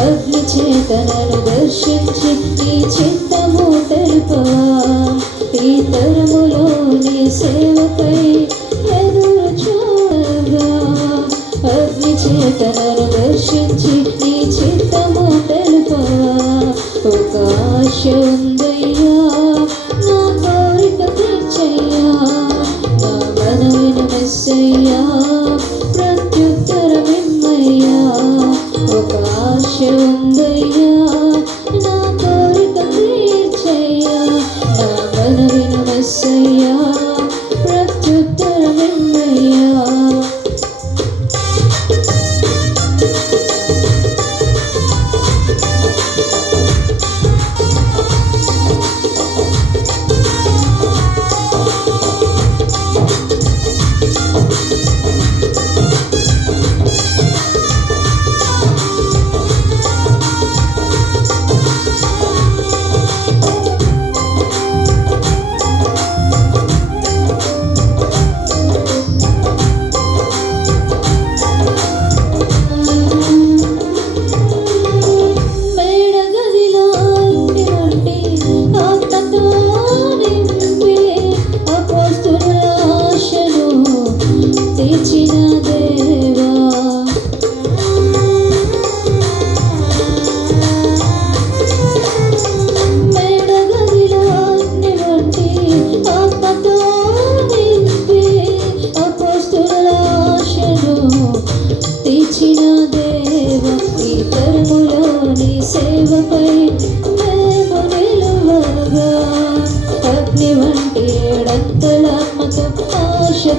అగ్ని చేతనను దర్శించి నీ చిత్తము తెలుపవా. ఈ తరములోని సేవకై ఎదురు చూడగా, అగ్ని చేతనను దర్శించి నీ చిత్తము తెలుపవా. ఒక ఆశ ఉందయ్యా, నా కోరిక తీర్చయ్యా, నా మనవిను మెస్సయ్యా, ప్రత్యుత్తరమిమ్మయ్యా. ఒక ఆశ ఉందయ్యా, నా కోరిక తీర్చయ్యా, నా మనవిను మెస్సయ్యా, ప్రత్యుత్తరమిమ్మయ్యా.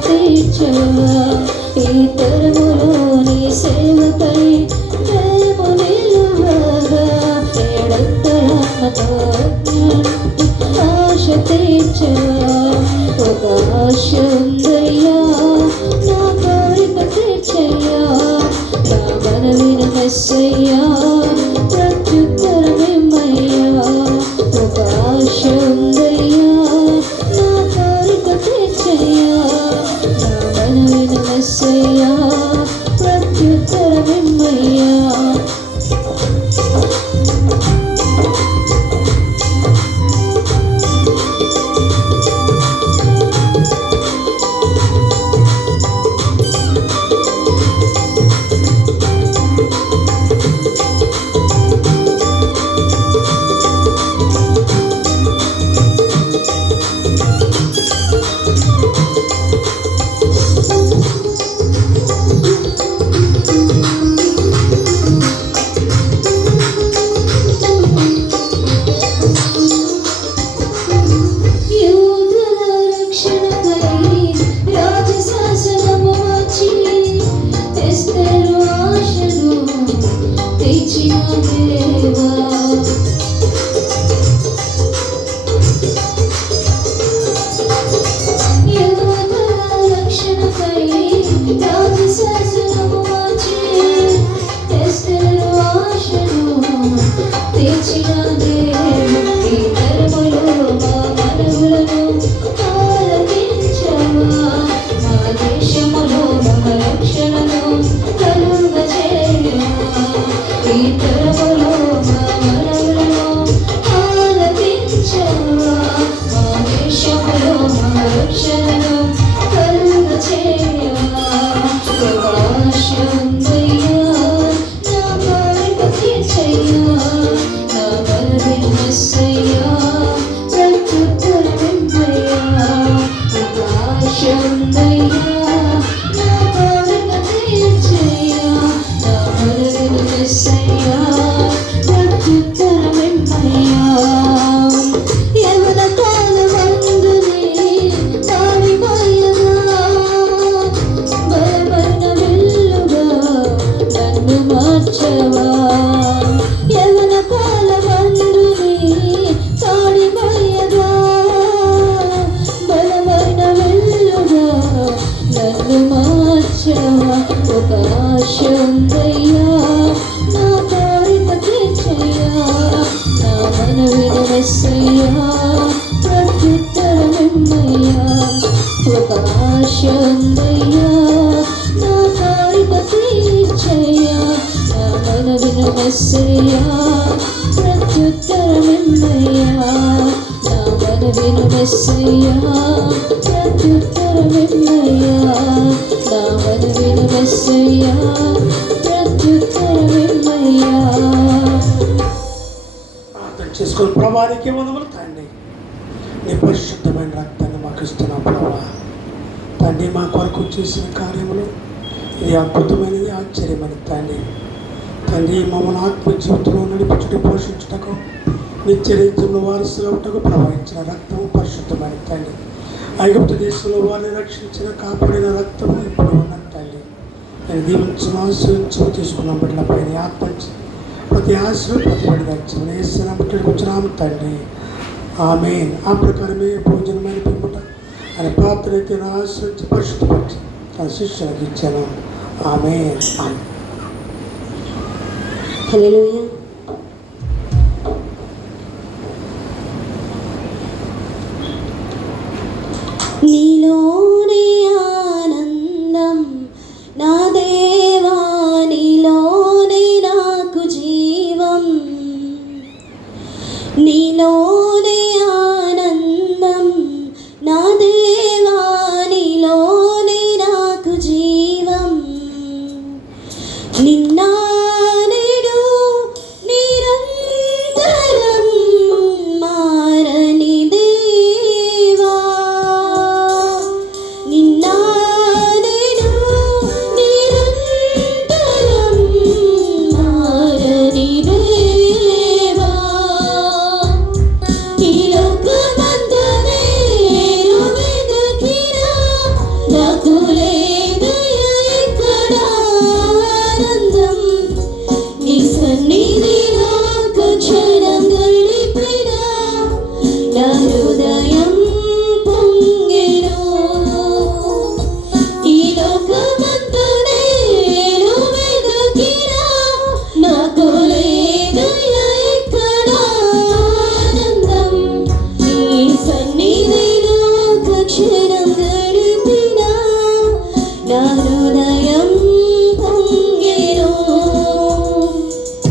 తీర్చవా ఈ తరములో నీ సేవకై మేము నిలువగా ఏడంతరాత్మతో ఆశ తీర్చవా ఒక ఆశ ఉందయ్యా నా కోరిక తీర్చయ్యా నా మనవిన మెస్సయ్యా ప్రత్యుత్తరమేమయ్యా ఒక ఆశ ఉందయ్యా నా కోరిక తీర్చయ్యా నా మనవిన మెస్సయ్యా ప్రత్యుత్తరమేమయ్యా ప్రార్థన చేసుకుని ప్రభానికి వందములు తండ్రి నీ పరిశుద్ధమైన రక్తాన్ని మాకు ఇస్తున్నాం ప్రభా తండ్రి మా కొరకు చేసిన కార్యములు ఇది అద్భుతమైనది ఆశ్చర్యమైన తండ్రి తండ్రి మమ్మల్ని ఆత్మ జీవితంలో నడిపించుటకు పోషించుటకు నిత్యరీత్యంలో వారసులవుటకు ప్రవహించిన రక్తము పరిశుద్ధమైన తండ్రి ఐగుప్తు దేశంలో వారిని రక్షించిన కాపాడిన రక్తము ఇప్పుడు ఉన్న తండ్రి నేను దీవించిన ఆశ్రయించు తీసుకున్నాం బిడ్డల పైన ఆత్మ ప్రతి ఆశలు ప్రతిబడిదాం వేసిన బుట్టడికి వచ్చినాము తండ్రి ఆమేన్. ఆ ప్రకారమే భోజనమైన పిమ్మట ఆయన పాత్రైతే ఆశ్రయించి పరిశుద్ధపరిచి తన శిష్యులకు ఇచ్చాను ఆమేన్. హల్లెలూయా.